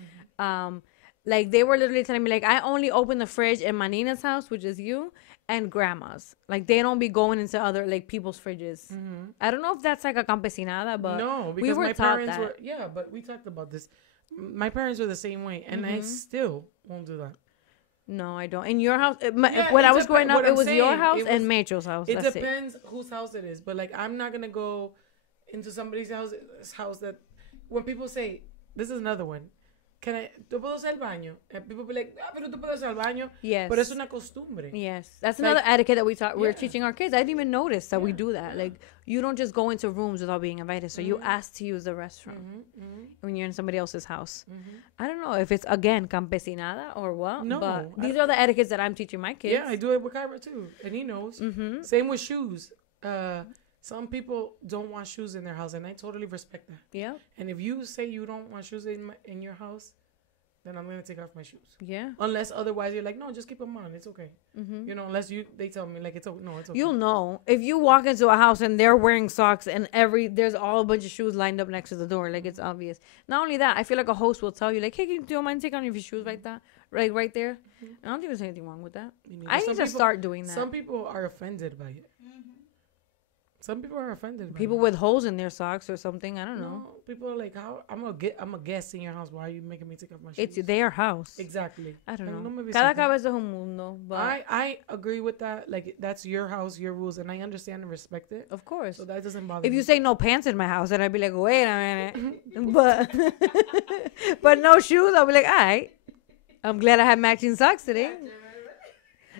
Like they were literally telling me like I only open the fridge in my Nina's house, which is you, and grandma's. Like they don't be going into other like people's fridges. I don't know if that's like a campesinada, but no, because we were my taught parents that. were but we talked about this. My parents were the same way, and I still won't do that. No, I don't. In your house, when it I was dep- growing up, what it I'm was your saying, house it and was- Metro's house. It That's depends whose house it is, but like I'm not gonna go into somebody's house that when people say this is another one. Can I? ¿Tú puedo usar el baño? And people be like, pero tú puedes usar el baño. Yes. Pero es una costumbre. Yes, that's Like- another etiquette that we're Yeah. teaching our kids. I didn't even notice that we do that. Like you don't just go into rooms without being invited. So you ask to use the restroom when you're in somebody else's house. I don't know if it's again campesinada or what. No, but I these are the etiquettes that I'm teaching my kids. Yeah, I do it with Kyra too, and he knows. Same with shoes. Some people don't want shoes in their house, and I totally respect that. Yeah. And if you say you don't want shoes in your house, then I'm gonna take off my shoes. Yeah. Unless otherwise you're like, no, just keep them on. It's okay. You know, unless they tell me like it's okay. No, it's okay. You'll know if you walk into a house and they're wearing socks and there's all a bunch of shoes lined up next to the door. Like it's obvious. Not only that, I feel like a host will tell you like, hey, do you mind taking off your shoes like that, right there? I don't think there's anything wrong with that. I need to start doing that. Some people are offended by it. Some people are offended. By People it. with holes in their socks or something. I don't know. No, people are like, how I'm a guest in your house. Why are you making me take off my shoes? It's their house. Exactly. I don't Pero know. no me Cada visiten. cabeza es un mundo. But I agree with that. Like that's your house, your rules, and I understand and respect it. of course. So that doesn't bother If me. you say no pants in my house, then I'd be like, wait a minute. but no shoes, I'll be like, all right. I'm glad I have matching socks today.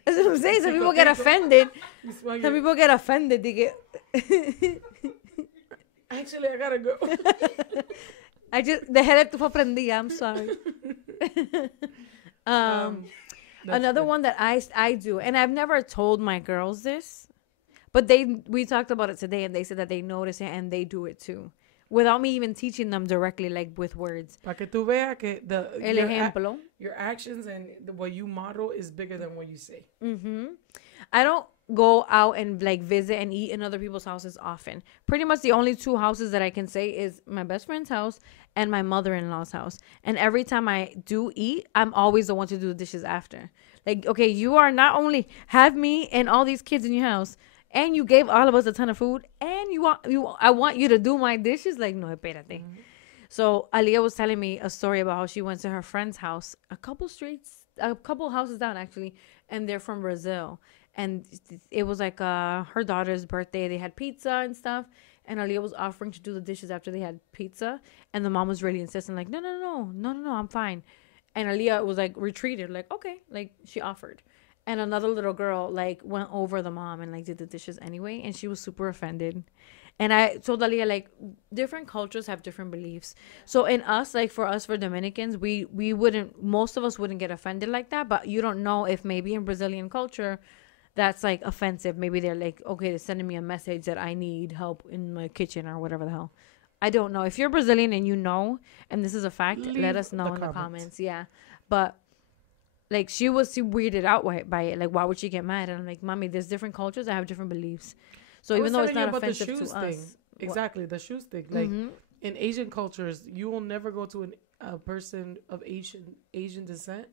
That's what I'm saying. Some people get offended. You smell Some your- people get offended. They get. Actually, I gotta go. I just dejé de tu prendida. I'm sorry. Another one that I do, and I've never told my girls this, but we talked about it today, and they said that they notice it and they do it too, without me even teaching them directly, like with words. Para que tú veas que El ejemplo. your actions and what you model is bigger than what you say. I don't go out and like visit and eat in other people's houses often. Pretty much the only two houses that I can say is my best friend's house and my mother-in-law's house. And every time I do eat, I'm always the one to do the dishes after. Like, okay, you are not only have me and all these kids in your house, and you gave all of us a ton of food, and I want you to do my dishes. Like, no, espérate. So Aliyah was telling me a story about how she went to her friend's house, a couple houses down actually, and they're from Brazil. And it was like her daughter's birthday. They had pizza and stuff. And Aliyah was offering to do the dishes after they had pizza. And the mom was really insisting, like, no, I'm fine. And Aliyah was like retreated, like, okay. Like she offered. And another little girl like went over the mom and like did the dishes anyway. And she was super offended. And I told Aliyah, like, different cultures have different beliefs. So in us, like for Dominicans, we wouldn't, most of us wouldn't get offended like that. But you don't know if maybe in Brazilian culture, that's like offensive. Maybe they're like, okay, they're sending me a message that I need help in my kitchen or whatever the hell. I don't know. If you're Brazilian and you know, and this is a fact, let us know in the comments. Yeah. But like she was weirded out by it. Like, why would she get mad? And I'm like, mommy, there's different cultures that have different beliefs. So I even was though it's telling you not about the offensive to shoes us, thing. Exactly, the shoes thing. Like mm-hmm. in Asian cultures, you will never go to a person of Asian descent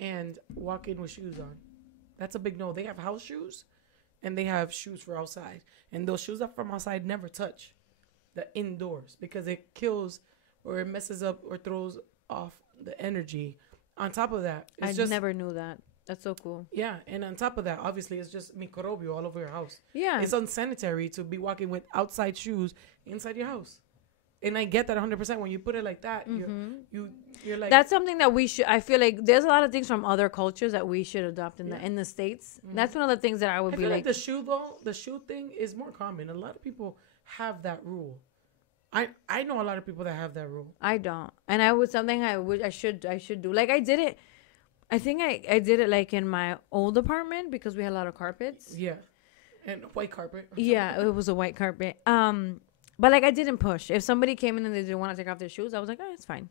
and walk in with shoes on. That's a big no. They have house shoes, and they have shoes for outside. And those shoes up from outside never touch the indoors because it kills or it messes up or throws off the energy. On top of that, I never knew that. That's so cool. Yeah, and on top of that, obviously, it's just microbio all over your house. Yeah. It's unsanitary to be walking with outside shoes inside your house. And I get that 100%. When you put it like that, you're like... That's something that we should... I feel like there's a lot of things from other cultures that we should adopt in the States. Mm-hmm. That's one of the things that I would be like... the shoe thing is more common. A lot of people have that rule. I know a lot of people that have that rule. I don't. And I should do. Like, I did it... I think I did it like in my old apartment because we had a lot of carpets. Yeah. And white carpet. Yeah, it was a white carpet. But like I didn't push. If somebody came in and they didn't want to take off their shoes, I was like, oh, it's fine.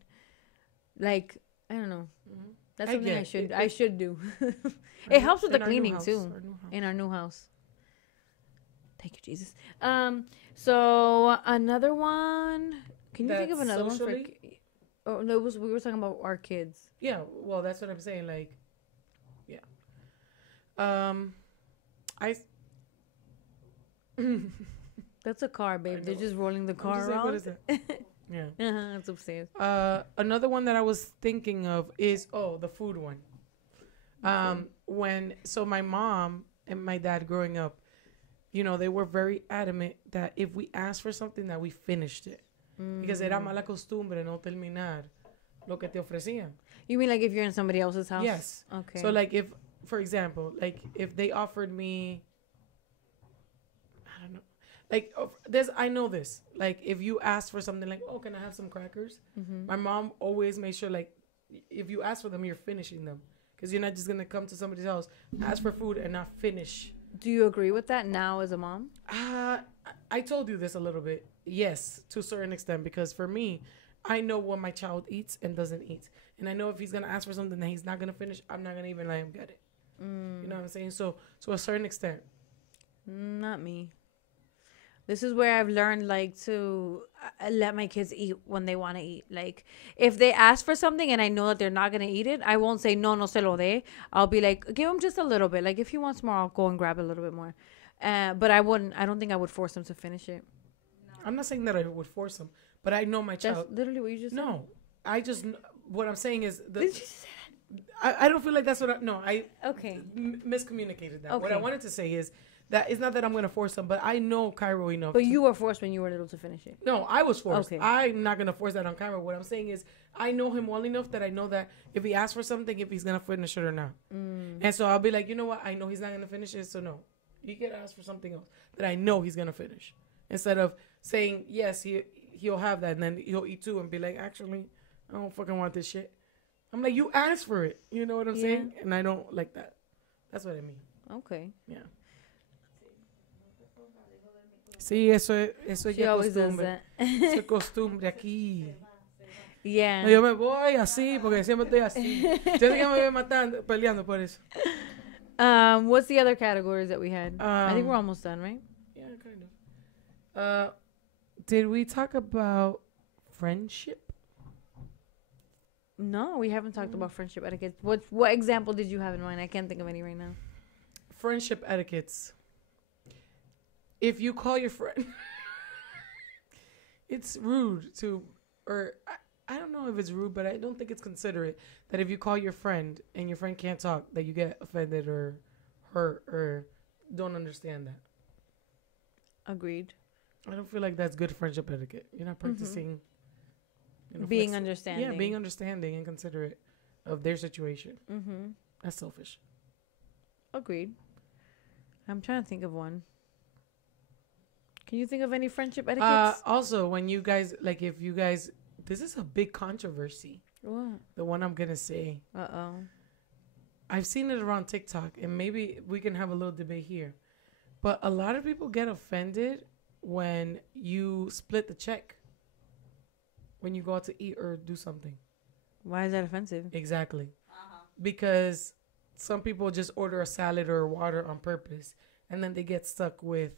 Like, I don't know. Mm-hmm. That's something I should do. It helps with the cleaning too. In our new house. Thank you, Jesus. So another one. Can you think of another one for? Oh no, we were talking about our kids. Yeah, well, that's what I'm saying. Like, yeah. That's a car, babe. They're just rolling the car around. What is it? Yeah. It's upstairs. Another one that I was thinking of is the food one. So my mom and my dad growing up, they were very adamant that if we asked for something, that we finished it. Because era mala costumbre no terminar lo que te ofrecían. You mean like if you're in somebody else's house? Yes. Okay. So like if, for example, like if they offered me, I don't know, like I know this. Like if you ask for something like, oh, can I have some crackers? Mm-hmm. My mom always makes sure like if you ask for them, you're finishing them. Because you're not just going to come to somebody's house, ask for food and not finish. Do you agree with that now as a mom? I told you this a little bit. Yes, to a certain extent, because for me, I know what my child eats and doesn't eat. And I know if he's going to ask for something that he's not going to finish, I'm not going to even let him get it. You know what I'm saying? So to a certain extent. Not me. This is where I've learned, like, to let my kids eat when they want to eat. Like, if they ask for something and I know that they're not going to eat it, I won't say, no se lo de. I'll be like, give him just a little bit. Like, if he wants more, I'll go and grab a little bit more. But I don't think I would force him to finish it. I'm not saying that I would force him, but I know my child. That's literally what you just said. No, I just, what I'm saying is. Did you say that? I don't feel like that's what I okay. Miscommunicated that. Okay. What I wanted to say is that it's not that I'm going to force him, but I know Cairo enough. But you were forced when you were little to finish it. No, I was forced. Okay. I'm not going to force that on Cairo. What I'm saying is I know him well enough that I know that if he asks for something, if he's going to finish it or not. And so I'll be like, you know what? I know he's not going to finish it, so no. You can ask for something else that I know he's going to finish. Instead of saying, yes, he'll have that, and then he'll eat too and be like, actually, I don't fucking want this shit. I'm like, you asked for it. You know what I'm saying? And I don't like that. That's what I mean. Okay. Yeah. Sí, eso es ya costumbre. Eso es costumbre aquí. Yeah. No, yo me voy así porque siempre estoy así. Yo sé que me voy matando, peleando por eso. What's the other categories that we had? I think we're almost done, right? Yeah, kind of. Did we talk about friendship? No, we haven't talked about friendship etiquette. What example did you have in mind? I can't think of any right now. Friendship etiquettes. If you call your friend, it's rude to, or I don't know if it's rude, but I don't think it's considerate that if you call your friend and your friend can't talk, that you get offended or hurt or don't understand that. Agreed. I don't feel like that's good friendship etiquette. You're not practicing being understanding. Yeah, being understanding and considerate of their situation. That's selfish. Agreed. I'm trying to think of one. Can you think of any friendship etiquettes? Also, when you guys, like, if you guys, this is a big controversy. What? The one I'm going to say. Uh-oh. I've seen it around TikTok, and maybe we can have a little debate here. But a lot of people get offended when you split the check. When you go out to eat or do something. Why is that offensive? Exactly. because some people just order a salad or water on purpose, and then they get stuck with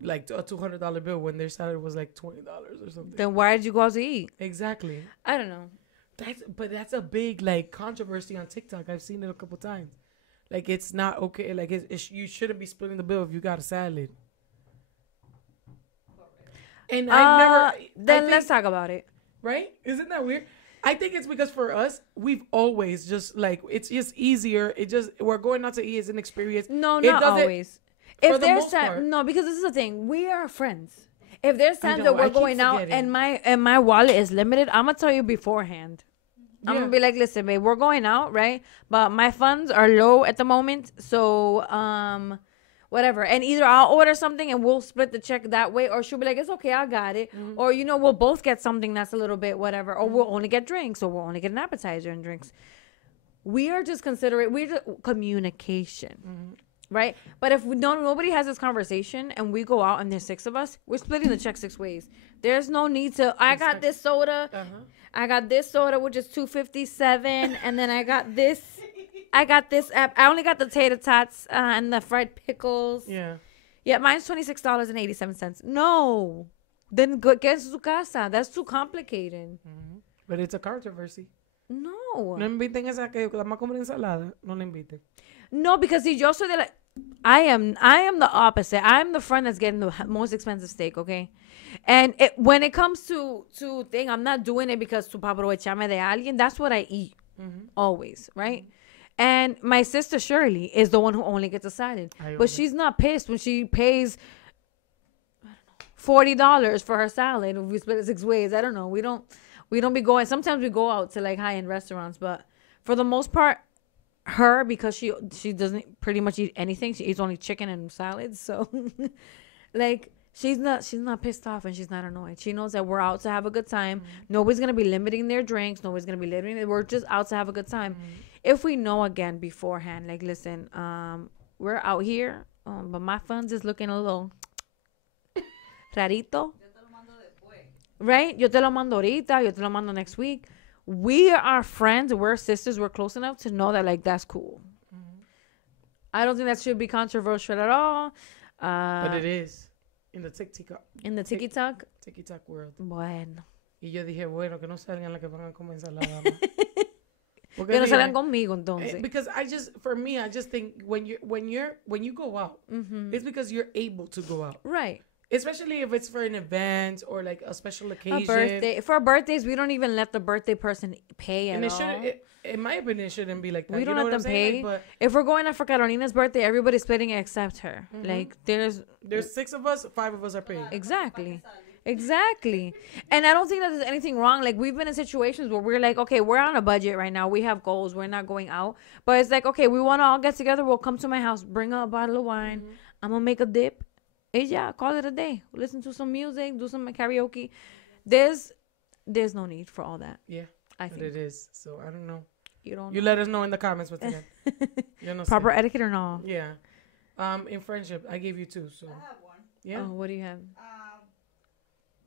like a $200 bill when their salad was like $20 or something. Then why did you go out to eat? Exactly. I don't know. That's a big like controversy on TikTok. I've seen it a couple times. Like it's not okay. Like you shouldn't be splitting the bill if you got a salad. And I've never. Then let's talk about it. Right? Isn't that weird? I think it's because for us, we've always just like it's just easier. We're going out to eat as an experience. No, not always. For If the there's most part. no, because this is the thing, we are friends. If there's times know, that I we're keep going out forgetting. and my wallet is limited, I'm gonna tell you beforehand. I'm gonna be like, listen, babe, we're going out, right? But my funds are low at the moment, so whatever. And either I'll order something and we'll split the check that way, or she'll be like, it's okay, I got it. Mm-hmm. Or we'll both get something that's a little bit whatever, or we'll only get drinks, or we'll only get an appetizer and drinks. We are just considerate. We're just communication. Mm-hmm. Right? But if nobody has this conversation and we go out and there's 6 of us, we're splitting the check 6 ways. There's no need to, I got this soda. I got this soda, which is $2.57. And then I got this app. I only got the tater tots and the fried pickles. Yeah. Yeah, mine's $26.87. No. Then go get su casa. That's too complicated. Mm-hmm. But it's a controversy. No. No inviten esa que vamos a comer ensalada. No le inviten. No, because yo soy de la, I am the opposite. I'm the friend that's getting the most expensive steak, okay? And when it comes to thing, I'm not doing it because to aprovecharme de alguien. That's what I eat. Always, right? And my sister Shirley is the one who only gets a salad. But she's not pissed when she pays $40 for her salad. If we split it 6 ways, I don't know. We don't be going. Sometimes we go out to like high-end restaurants, but for the most part, her, because she doesn't pretty much eat anything. She eats only chicken and salads. So like she's not pissed off and she's not annoyed. She knows that we're out to have a good time. Nobody's gonna be limiting their drinks. Nobody's gonna be limiting. We're just out to have a good time. If we know again beforehand, like, listen, we're out here, but my funds is looking a little rarito. Right? Yo te lo mando ahorita. Yo te lo mando next week. We are friends. We're sisters. We're close enough to know that, like, that's cool. I don't think that should be controversial at all. But it is. In the TikTok. In the TikTok? TikTok world. Bueno. Y yo dije, bueno, que no salgan las que van a comer ensalada. ¿no? Que no salgan conmigo, entonces. Because I just think when you go out, it's because you're able to go out. Right. Especially if it's for an event or like a special occasion. A birthday. For birthdays, we don't even let the birthday person pay at all. In my opinion, it shouldn't be like that. We don't let them pay. Like, if we're going out for Carolina's birthday, everybody's splitting it except her. Like, there's 6 of us, 5 of us are paying. Exactly. And I don't think that there's anything wrong. Like, we've been in situations where we're like, okay, we're on a budget right now. We have goals. We're not going out. But it's like, okay, we want to all get together. We'll come to my house, bring a bottle of wine. I'm going to make a dip. Yeah, call it a day. Listen to some music, do some karaoke. There's no need for all that. Yeah, I think it is. So I don't know. You let us know in the comments what's again. Proper etiquette or no? Yeah. In friendship, I gave you 2. So I have one. yeah. Oh, what do you have?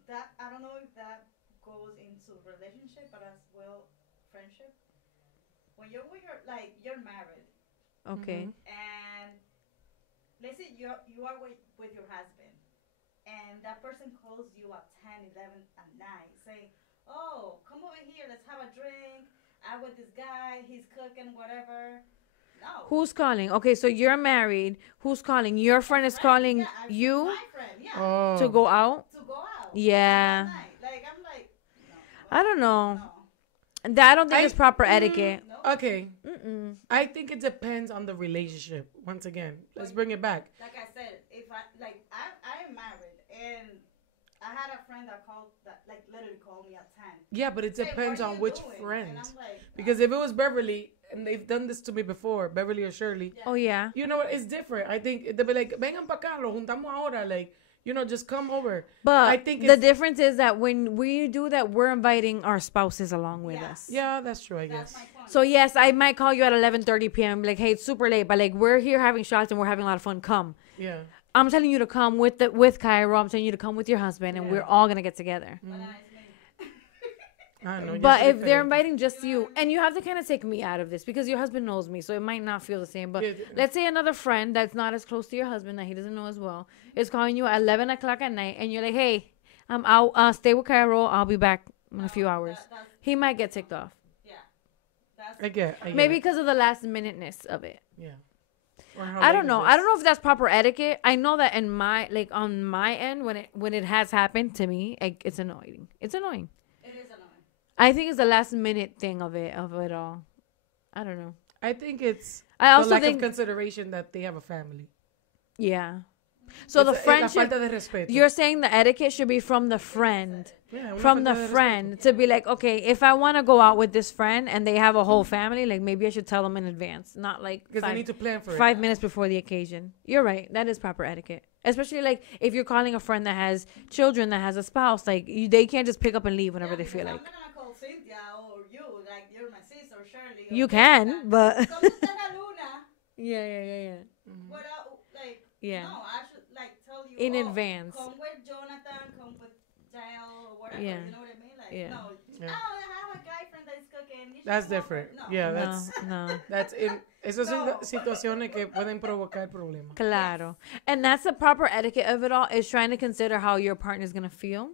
That I don't know if that goes into relationship, but as well friendship. When you're you're married. Okay. And let's say you are with your husband, and that person calls you at 10, 11 at night, saying, "Oh, come over here, let's have a drink. I'm with this guy. He's cooking whatever." No. Who's calling? Okay, so you're married. Who's calling? Your friend is calling you My friend, to go out. To go out. Yeah. Like I'm like, no. I don't know. No. I don't think it's proper etiquette. No. Okay. I think it depends on the relationship. Once again, let's bring it back. Like I said, if I am married and I had a friend that literally called me at 10. Yeah, but it depends on which friend. And I'm like, because if it was Beverly, and they've done this to me before, Beverly or Shirley. Oh, yeah. You know what? It's different. I think they'll be like, vengan pa' acá, lo juntamos ahora. Like, just come over. But I think the difference is that when we do that, we're inviting our spouses along with us. Yeah, that's true, I guess. that's my point. So, yes, I might call you at 11:30 p.m. Like, hey, it's super late, but, like, we're here having shots and we're having a lot of fun. Come. Yeah. I'm telling you to come with Cairo. I'm telling you to come with your husband, and we're all going to get together. I don't know. But yo if soy they're diferente. inviting just you, and you have to kind of take me out of this because your husband knows me, so it might not feel the same. But Yeah, let's say another friend that's not as close to your husband that he doesn't know as well is calling you at 11 o'clock at night, and you're like, "Hey, I'm out. Stay with Carol. I'll be back in a few hours." He might get ticked off. Yeah. That's I get. Maybe it. because of the last minuteness of it. Yeah. Or how I late don't know. it I is. don't know if that's proper etiquette. I know that in my on my end when it has happened to me, it's annoying. It's annoying. it is annoying. I think it's the last minute thing of it all. I don't know. I think it's I the also lack of think consideration that they have a family. yeah. So the La friendship falta de respeto. you're saying the etiquette should be from the friend. Yeah, una From the falta de friend to be like, okay, if I want to go out with this friend and they have a whole family, like maybe I should tell them in advance, not like Because they need to plan for it. 5 minutes before the occasion. You're right. That is proper etiquette. Especially like if you're calling a friend that has children, that has a spouse, like they can't just pick up and leave whenever they Because feel I'm like. not gonna call Cynthia or you, like you're my sister, Shirley. Or You Jessica. can, but ¿Cómo está la luna? yeah. Mhm. Without, like, Yeah. no, I should like tell you In oh, advance. Come with Jonathan, come with Jael, or whatever. Yeah. You know what I mean? Like, Yeah. no. Yeah. Oh, I have a guy friend that is cooking. You should That's come over. different. No. Yeah, No, that's no. that's in. Esas son No. situaciones que pueden provocar problemas. Claro. And that's the proper etiquette of it all is trying to consider how your partner's going to feel.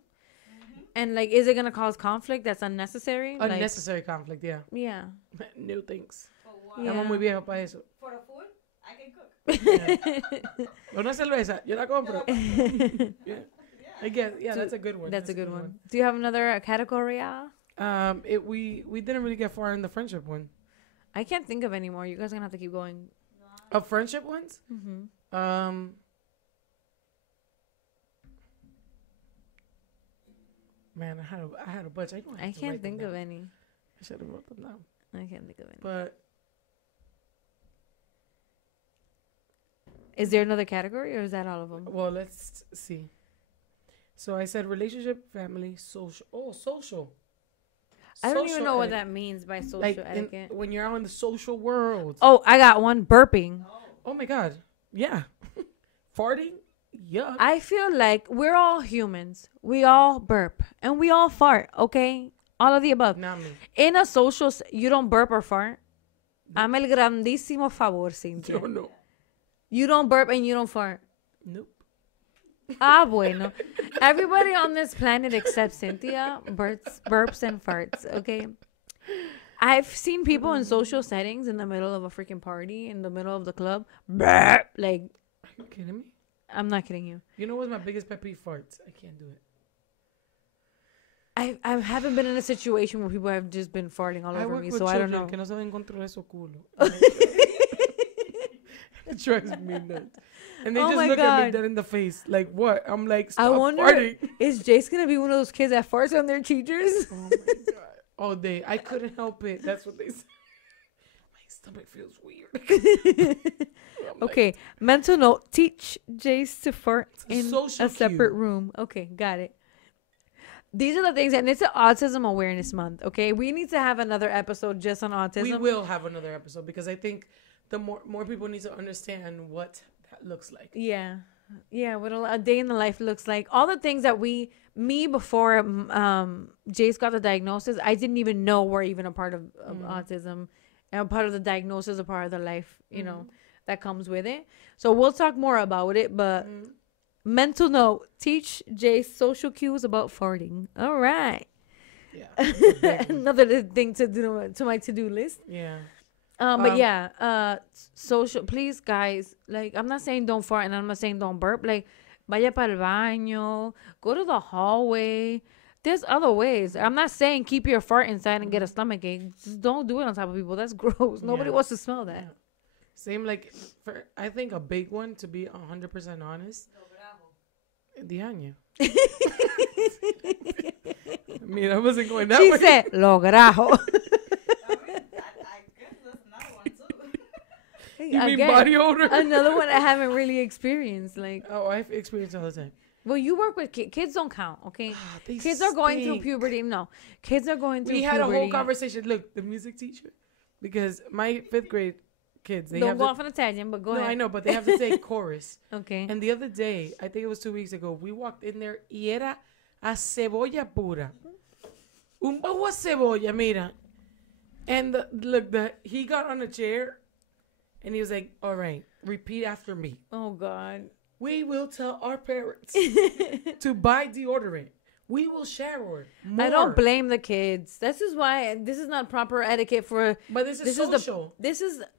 And like, is it going to cause conflict that's unnecessary? Like, Unnecessary conflict, yeah. yeah. New things. For what? Yeah. Estamos muy viejos para eso. For the food, I can cook. Una cerveza, yo la compro. Yeah. Yeah. I guess, yeah, that's a good one. That's a good one. Do you have another category? We didn't really get far in the friendship one. I can't think of any more. You guys are going to have to keep going. Of friendship ones? Mm-hmm. Man, I had a bunch. I can't think of any. I should have wrote them down. I can't think of any. But Is there another category or is that all of them? well, let's see. So I said relationship, family, social. Oh, social. I don't even Social know what etiquette. that means by social Like etiquette. when you're out in the social world. Oh, I got one. Burping. Oh my God. Yeah. Farting. Yuck. I feel like we're all humans. We all burp and we all fart, okay? All of the above. Not me. In a social, you don't burp or fart. I'm el grandísimo favor, Cynthia. No, no. You don't burp and you don't fart. Nope. Ah, bueno. Everybody on this planet except Cynthia burps and farts, okay? I've seen people in social settings in the middle of a freaking party, in the middle of the club, burp. Like, Are you kidding me? I'm not kidding you. You know what's my biggest pet peeve? Farts. I can't do it. I haven't been in a situation where people have just been farting all I over work me, with so I don't children know. que no saben controlar su culo. It drives me nuts. And they Oh just my look at me God. dead in the face. Like, what? I'm like, I stop wonder, farting. is Jace gonna be one of those kids that farts on their teachers? Oh my God. All day. I couldn't help it. That's what they say. My stomach feels weird. I'm like, Okay, mental note: teach Jace to fart in social a separate cue. room. Okay, got it. These are the things, and it's an Autism Awareness Month. Okay, we need to have another episode just on autism. we will have another episode because I think the more people need to understand what that looks like. Yeah, what a day in the life looks like. All the things that me before Jace got the diagnosis, I didn't even know were even a part of autism, and a part of the diagnosis, a part of the life, you know, that comes with it. So we'll talk more about it, but mental note: teach Jace social cues about farting. All right, Yeah. another thing to do to my to-do list. Yeah. But yeah, social. Please, guys. Like, I'm not saying don't fart, and I'm not saying don't burp. Like, vaya para el baño, go to the hallway. There's other ways. I'm not saying keep your fart inside and get a stomach ache. Just don't do it on top of people. That's gross. Nobody Yeah. wants to smell that. Yeah. Same like I think a big one, to be 100% honest. The año. I mean, I wasn't going that She way. said, "Lo grajo." I guess that's another one too. You mean Again, body odor? another one I haven't really experienced. Like, Oh, I've experienced all the time. well, you work with kids. Kids don't count, okay? They Kids are going through stink. puberty. No, kids are going through We puberty. had a whole conversation. Look, the music teacher, because my 5th grade kids, they Don't have go to, off on a tangent, but go no, ahead. I know, but they have to take chorus. Okay. And the other day, I think it was 2 weeks ago, we walked in there y era a cebolla pura. Un bajo a cebolla, mira. And he got on a chair and he was like, all right, repeat after me. Oh, God. We will tell our parents to buy deodorant. We will shower more. I don't blame the kids. This is why this is not proper etiquette for. But this is social.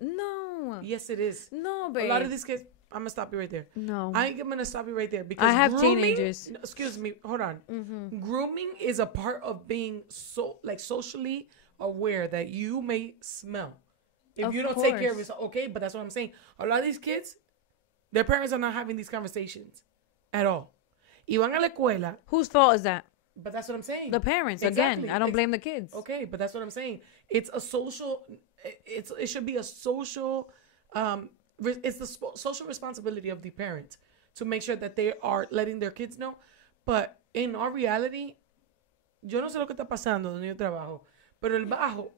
No. Yes, it is. No, babe. A lot of these kids. I'm gonna stop you right there. No. I'm gonna stop you right there because I have grooming, teenagers. no, excuse me. Hold on. Mm-hmm. Grooming is a part of being socially aware that you may smell. If Of you don't take care of course. yourself, okay. But that's what I'm saying. A lot of these kids, their parents are not having these conversations at all. Y van a la escuela. Whose fault is that? But that's what I'm saying. The parents. Exactly. Again, I don't blame the kids. Okay, but that's what I'm saying. It's a social. It should be a social. It's the social responsibility of the parents to make sure that they are letting their kids know. But in our reality, yo no sé lo que está pasando donde yo trabajo, pero el bajo,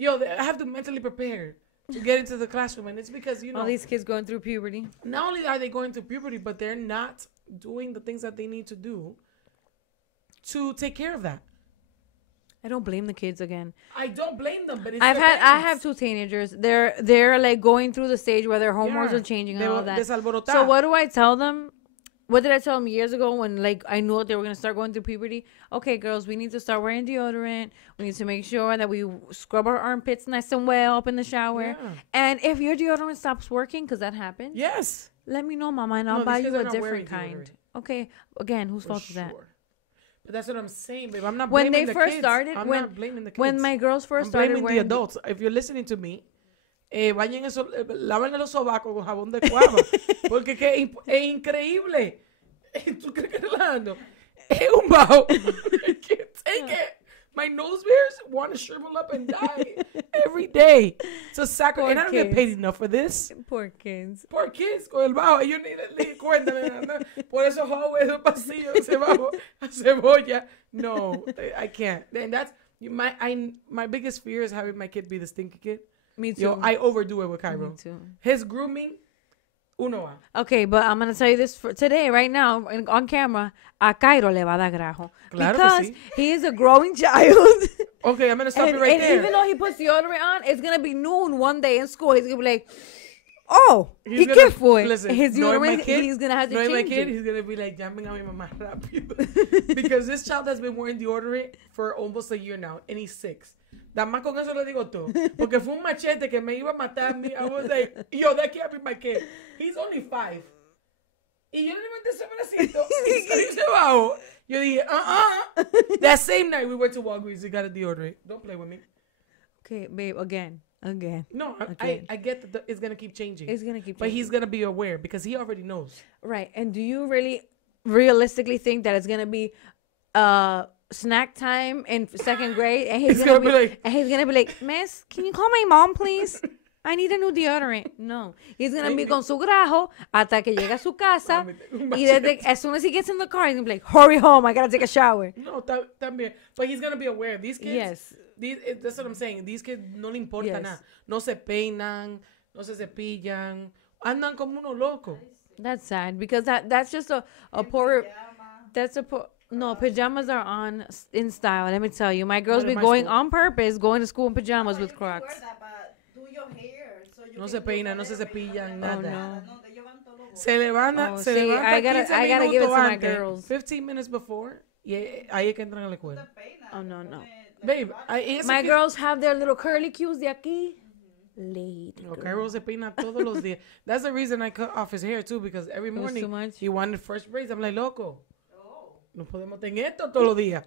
I have to mentally prepare to get into the classroom, and it's because All these kids going through puberty. not only are they going through puberty, but they're not doing the things that they need to do to take care of that. I don't blame the kids again. I don't blame them, but it's I their have parents. 2 teenagers. They're like going through the stage where their hormones Yeah. are changing and They all were that. desalborotadas. So what do I tell them? What did I tell them years ago when like I knew they were gonna start going through puberty? Okay, girls, we need to start wearing deodorant. We need to make sure that we scrub our armpits nice and well up in the shower. Yeah. And if your deodorant stops working, because that happens, Yes. let me know, mama, and I'll No, buy these you kids are a not wearing different kind. deodorant. Okay, again, whose For fault is that? sure. But that's what I'm saying, babe. I'm not When blaming they the first kids. started, I'm when- not blaming the kids. When my girls first I'm started blaming the wearing adults. If you're listening to me, vayan laven los sobacos con jabón de cuava. Porque que es increíble. ¿Tú crees que relajando? Es un bajo. I can't take it. My nose hairs want to shrivel up and die every day. It's a sacrifice. And I don't get paid enough for this. Poor kids. Por kids con el bajo. Ellos ni cuéntame. ¿No? Por eso joven esos pasillos ese bajo a cebolla. No, I can't. And that's my biggest fear is having my kid be the stinky kid. Me too. Yo, I overdo it with Cairo. Me too. His grooming, uno va. Okay, but I'm gonna tell you this for today, right now, on camera. A Cairo le va a dar grajo Claro que because sí. he is a growing child. Okay, I'm gonna stop and, you right and there. even though he puts deodorant on, it's gonna be noon one day in school. He's gonna be like, "Oh, He's ¿y gonna- qué fue?" Listen, His no es my deodorant, kid, he's gonna have to no es my change kid, it. he's gonna be like, llamen a mi mamá rápido. Because this child has been wearing deodorant for almost a year now, and he's 6. Nada más con eso le digo todo. Porque fue un machete que me iba a matar a mí. I was like, yo, that can't be my kid. He's only 5. Y yo le levanté ese bracito y salí abajo. Yo dije, That same night we went to Walgreens and got a deodorant. Don't play with me. Okay, babe, again. No, Okay. I get that it's going to keep changing. It's gonna keep But changing. he's going to be aware because he already knows. Right. And do you really realistically think that it's gonna be snack time in second grade and he's gonna be like, Miss, can you call my mom, please? I need a new deodorant. No. He's gonna be con su grajo hasta que llega a su casa. Y as soon as he gets in the car, he's gonna be like, hurry home, I gotta take a shower. No, también. But he's going to be aware. These kids, Yes. That's what I'm saying. These kids no le importa Yes. nada. No se peinan, no se cepillan. Andan como unos locos. That's sad because that's just a poor. That's a poor. No, pajamas are on in style. Let me tell you, my girls Not in be my going school. on purpose, going to school in pajamas No, with you can wear Crocs. that, but do your hair so you No can se do peinan, no se whatever. cepillan, No, nada. no, que ellos van todos Se levanta, Oh, se see, levanta I gotta 15 give it to minutos my antes, girls. 15 minutes before, y ahí es que entran a la te escuela. peinan, Oh, no, te no. ponen Babe, la ese My kid- girls have their little curly cues de aquí. Lady. No, girl. Cairo se peina todos los días. That's the reason I cut off his hair too, because every It was morning too much. he wanted fresh braids. I'm like, loco, no podemos tener esto todos los días.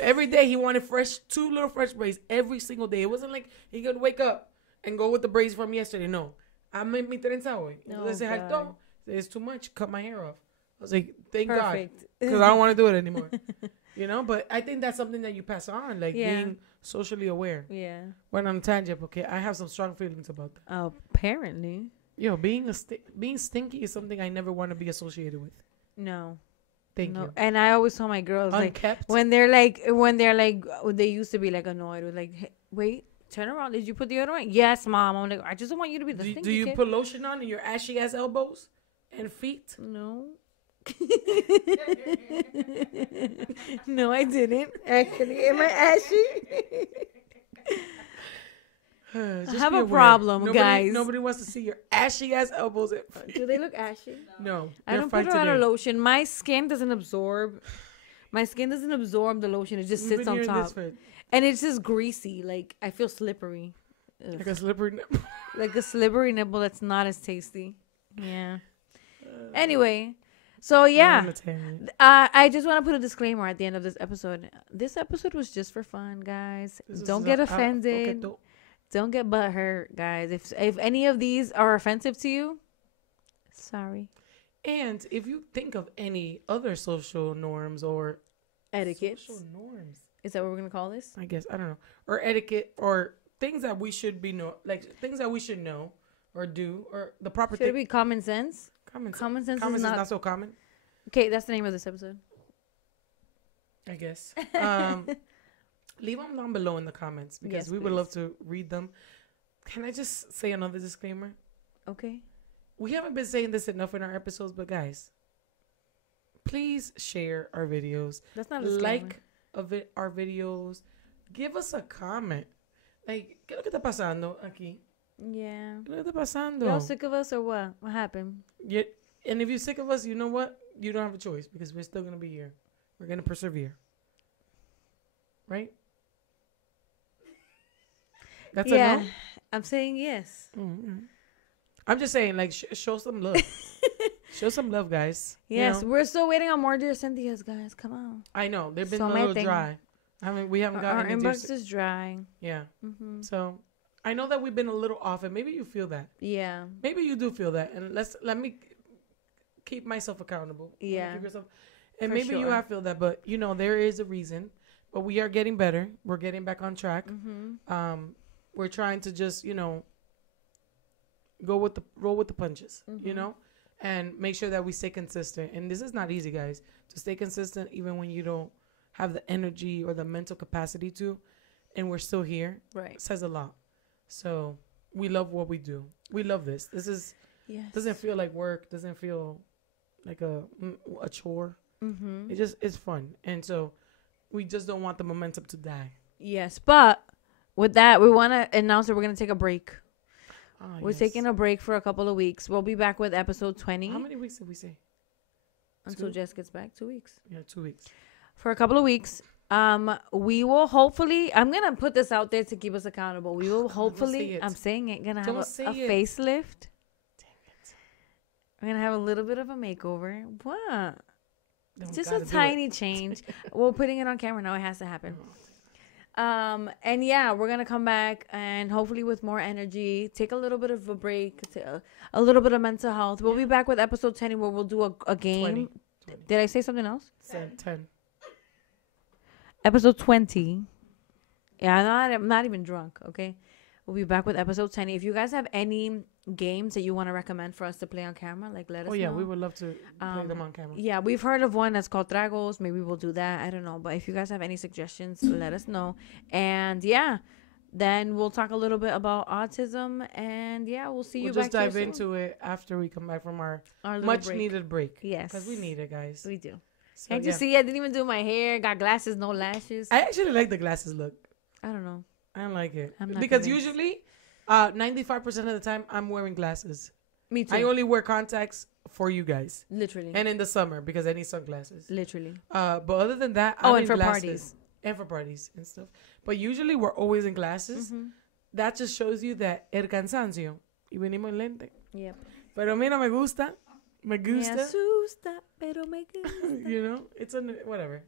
Every day he wanted two little fresh braids every single day. It wasn't like he could wake up and go with the braids from yesterday. No, I made mi trenza hoy. Entonces se God. hartó. It's too much. Cut my hair off. I was like, thank Perfect. God, because I don't want to do it anymore. You know, but I think that's something that you pass on, like Yeah. being socially aware. Yeah. Went on a tangent, okay? I have some strong feelings about that. Apparently. Yo, being stinky is something I never want to be associated with. No. Thank No. you. And I always tell my girls like Unkept. when they're like they used to be like annoyed with like, hey, wait, turn around. Did you put deodorant? Yes, mom. I'm like, I just don't want you to be the stinky Do you kid. put lotion on your ashy ass elbows and feet? No. No, I didn't. Actually, am I ashy? Just I have be a aware. problem, Nobody, guys. Nobody wants to see your ashy ass elbows. Do they look ashy? No, I they're don't fine put a lot of today. lotion. My skin doesn't absorb. My skin doesn't absorb the lotion. It just We've sits been on hearing top, this for and it's just greasy. Like I feel slippery. Ugh. like a slippery nipple. Like a slippery nipple that's not as tasty. Yeah. Anyway, so yeah, I just want to put a disclaimer at the end of this episode. This episode was just for fun, guys. Don't get offended. Don't get butthurt, guys. If any of these are offensive to you, sorry. And if you think of any other social norms or Etiquette. social norms, Is that what we're gonna call this? I guess I don't know, or etiquette or things that we should be like things that we should know or do or the proper Should it thing. be common sense? Common Common sense is is not not. so common, Okay, that's the name of this episode. I guess. Leave them down below in the comments because Yes, we would please. love to read them. Can I just say another disclaimer? Okay. We haven't been saying this enough in our episodes, but guys, please share our videos. That's not a disclaimer. Like our videos. Give us a comment. Like, ¿qué es lo que está pasando aquí? Yeah. ¿Qué es lo que está pasando? Y'all sick of us or what? What happened? Yeah, and if you're sick of us, you know what? You don't have a choice because we're still going to be here. We're going to persevere. Right? That's a no? I'm saying yes. Mm-hmm. I'm just saying, like, show some love. Show some love, guys. Yes, You know? we're still waiting on more Dear Cynthia's, guys. Come on. I know. They've been So a little many dry. We haven't Our gotten inbox is dry. Yeah. Mm-hmm. So I know that we've been a little off, and maybe you feel that. Yeah. Maybe you do feel that, and let me keep myself accountable. Yeah. Keep yourself, and For maybe you sure. have feel that, but you know there is a reason. But we are getting better. We're getting back on track. Mm-hmm. We're trying to just roll with the punches. You Mhm. know, and make sure that we stay consistent. And this is not easy, guys, to stay consistent even when you don't have the energy or the mental capacity to, and we're still here. Right. It says a lot. So we love what we do. We love this. This is Yes. doesn't feel like work. Doesn't feel like a chore. Mm-hmm. It's fun. And so we just don't want the momentum to die. Yes, but with that, we want to announce that we're going to take a break. We're taking a break for a couple of weeks. We'll be back with episode 20. How many weeks did we say? Until 2? Jess gets back. 2 weeks. Yeah, 2 weeks. For a couple of weeks. We will hopefully, I'm going to put this out there to keep us accountable. We will hopefully, I'm saying it, going to have a facelift. Dang it. We're going to have a little bit of a makeover. What? Then we Just gotta a do tiny it. change. We're putting it on camera now. It has to happen. And yeah, we're going to come back and hopefully with more energy, take a little bit of a break, a little bit of mental health. We'll be back with episode 10 where we'll do a game. 20. Did I say something else? 10. Episode 20. Yeah, I'm not even drunk, okay? We'll be back with episode 10. If you guys have any games that you want to recommend for us to play on camera, like let us know. Oh, yeah, we would love to play them on camera. Yeah, we've heard of one that's called Tragos. Maybe we'll do that. I don't know. But if you guys have any suggestions, let us know. And yeah, then we'll talk a little bit about autism. And yeah, we'll see you We'll back just dive here into it after we come back from our little much break. needed break. Yes. Because we need it, guys. We do. So, Can't you see? I didn't even do my hair. Got glasses, no lashes. I actually like the glasses look. I don't know. I don't like it. I'm not Because convinced. usually, 95% of the time, I'm wearing glasses. Me too. I only wear contacts for you guys. Literally. And in the summer because I need sunglasses. Literally. But other than that, Oh, I'm and in for glasses. parties. And for parties and stuff. But usually we're always in glasses. Mm-hmm. That just shows you that el cansancio. Y venimos en lente. Yep. Pero a mí no me gusta. Me Me gusta. asusta, pero me gusta. You know? It's whatever.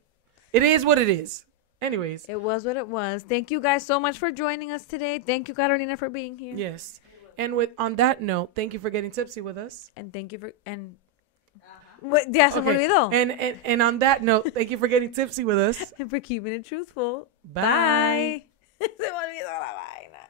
It is what it is. Anyways. It was what it was. Thank you guys so much for joining us today. Thank you, Carolina, for being here. Yes. And on that note, thank you for getting tipsy with us. And thank you for ya se me olvidó. And on that note, thank you for getting tipsy with us. And for keeping it truthful. Bye. Se me olvidó la vaina.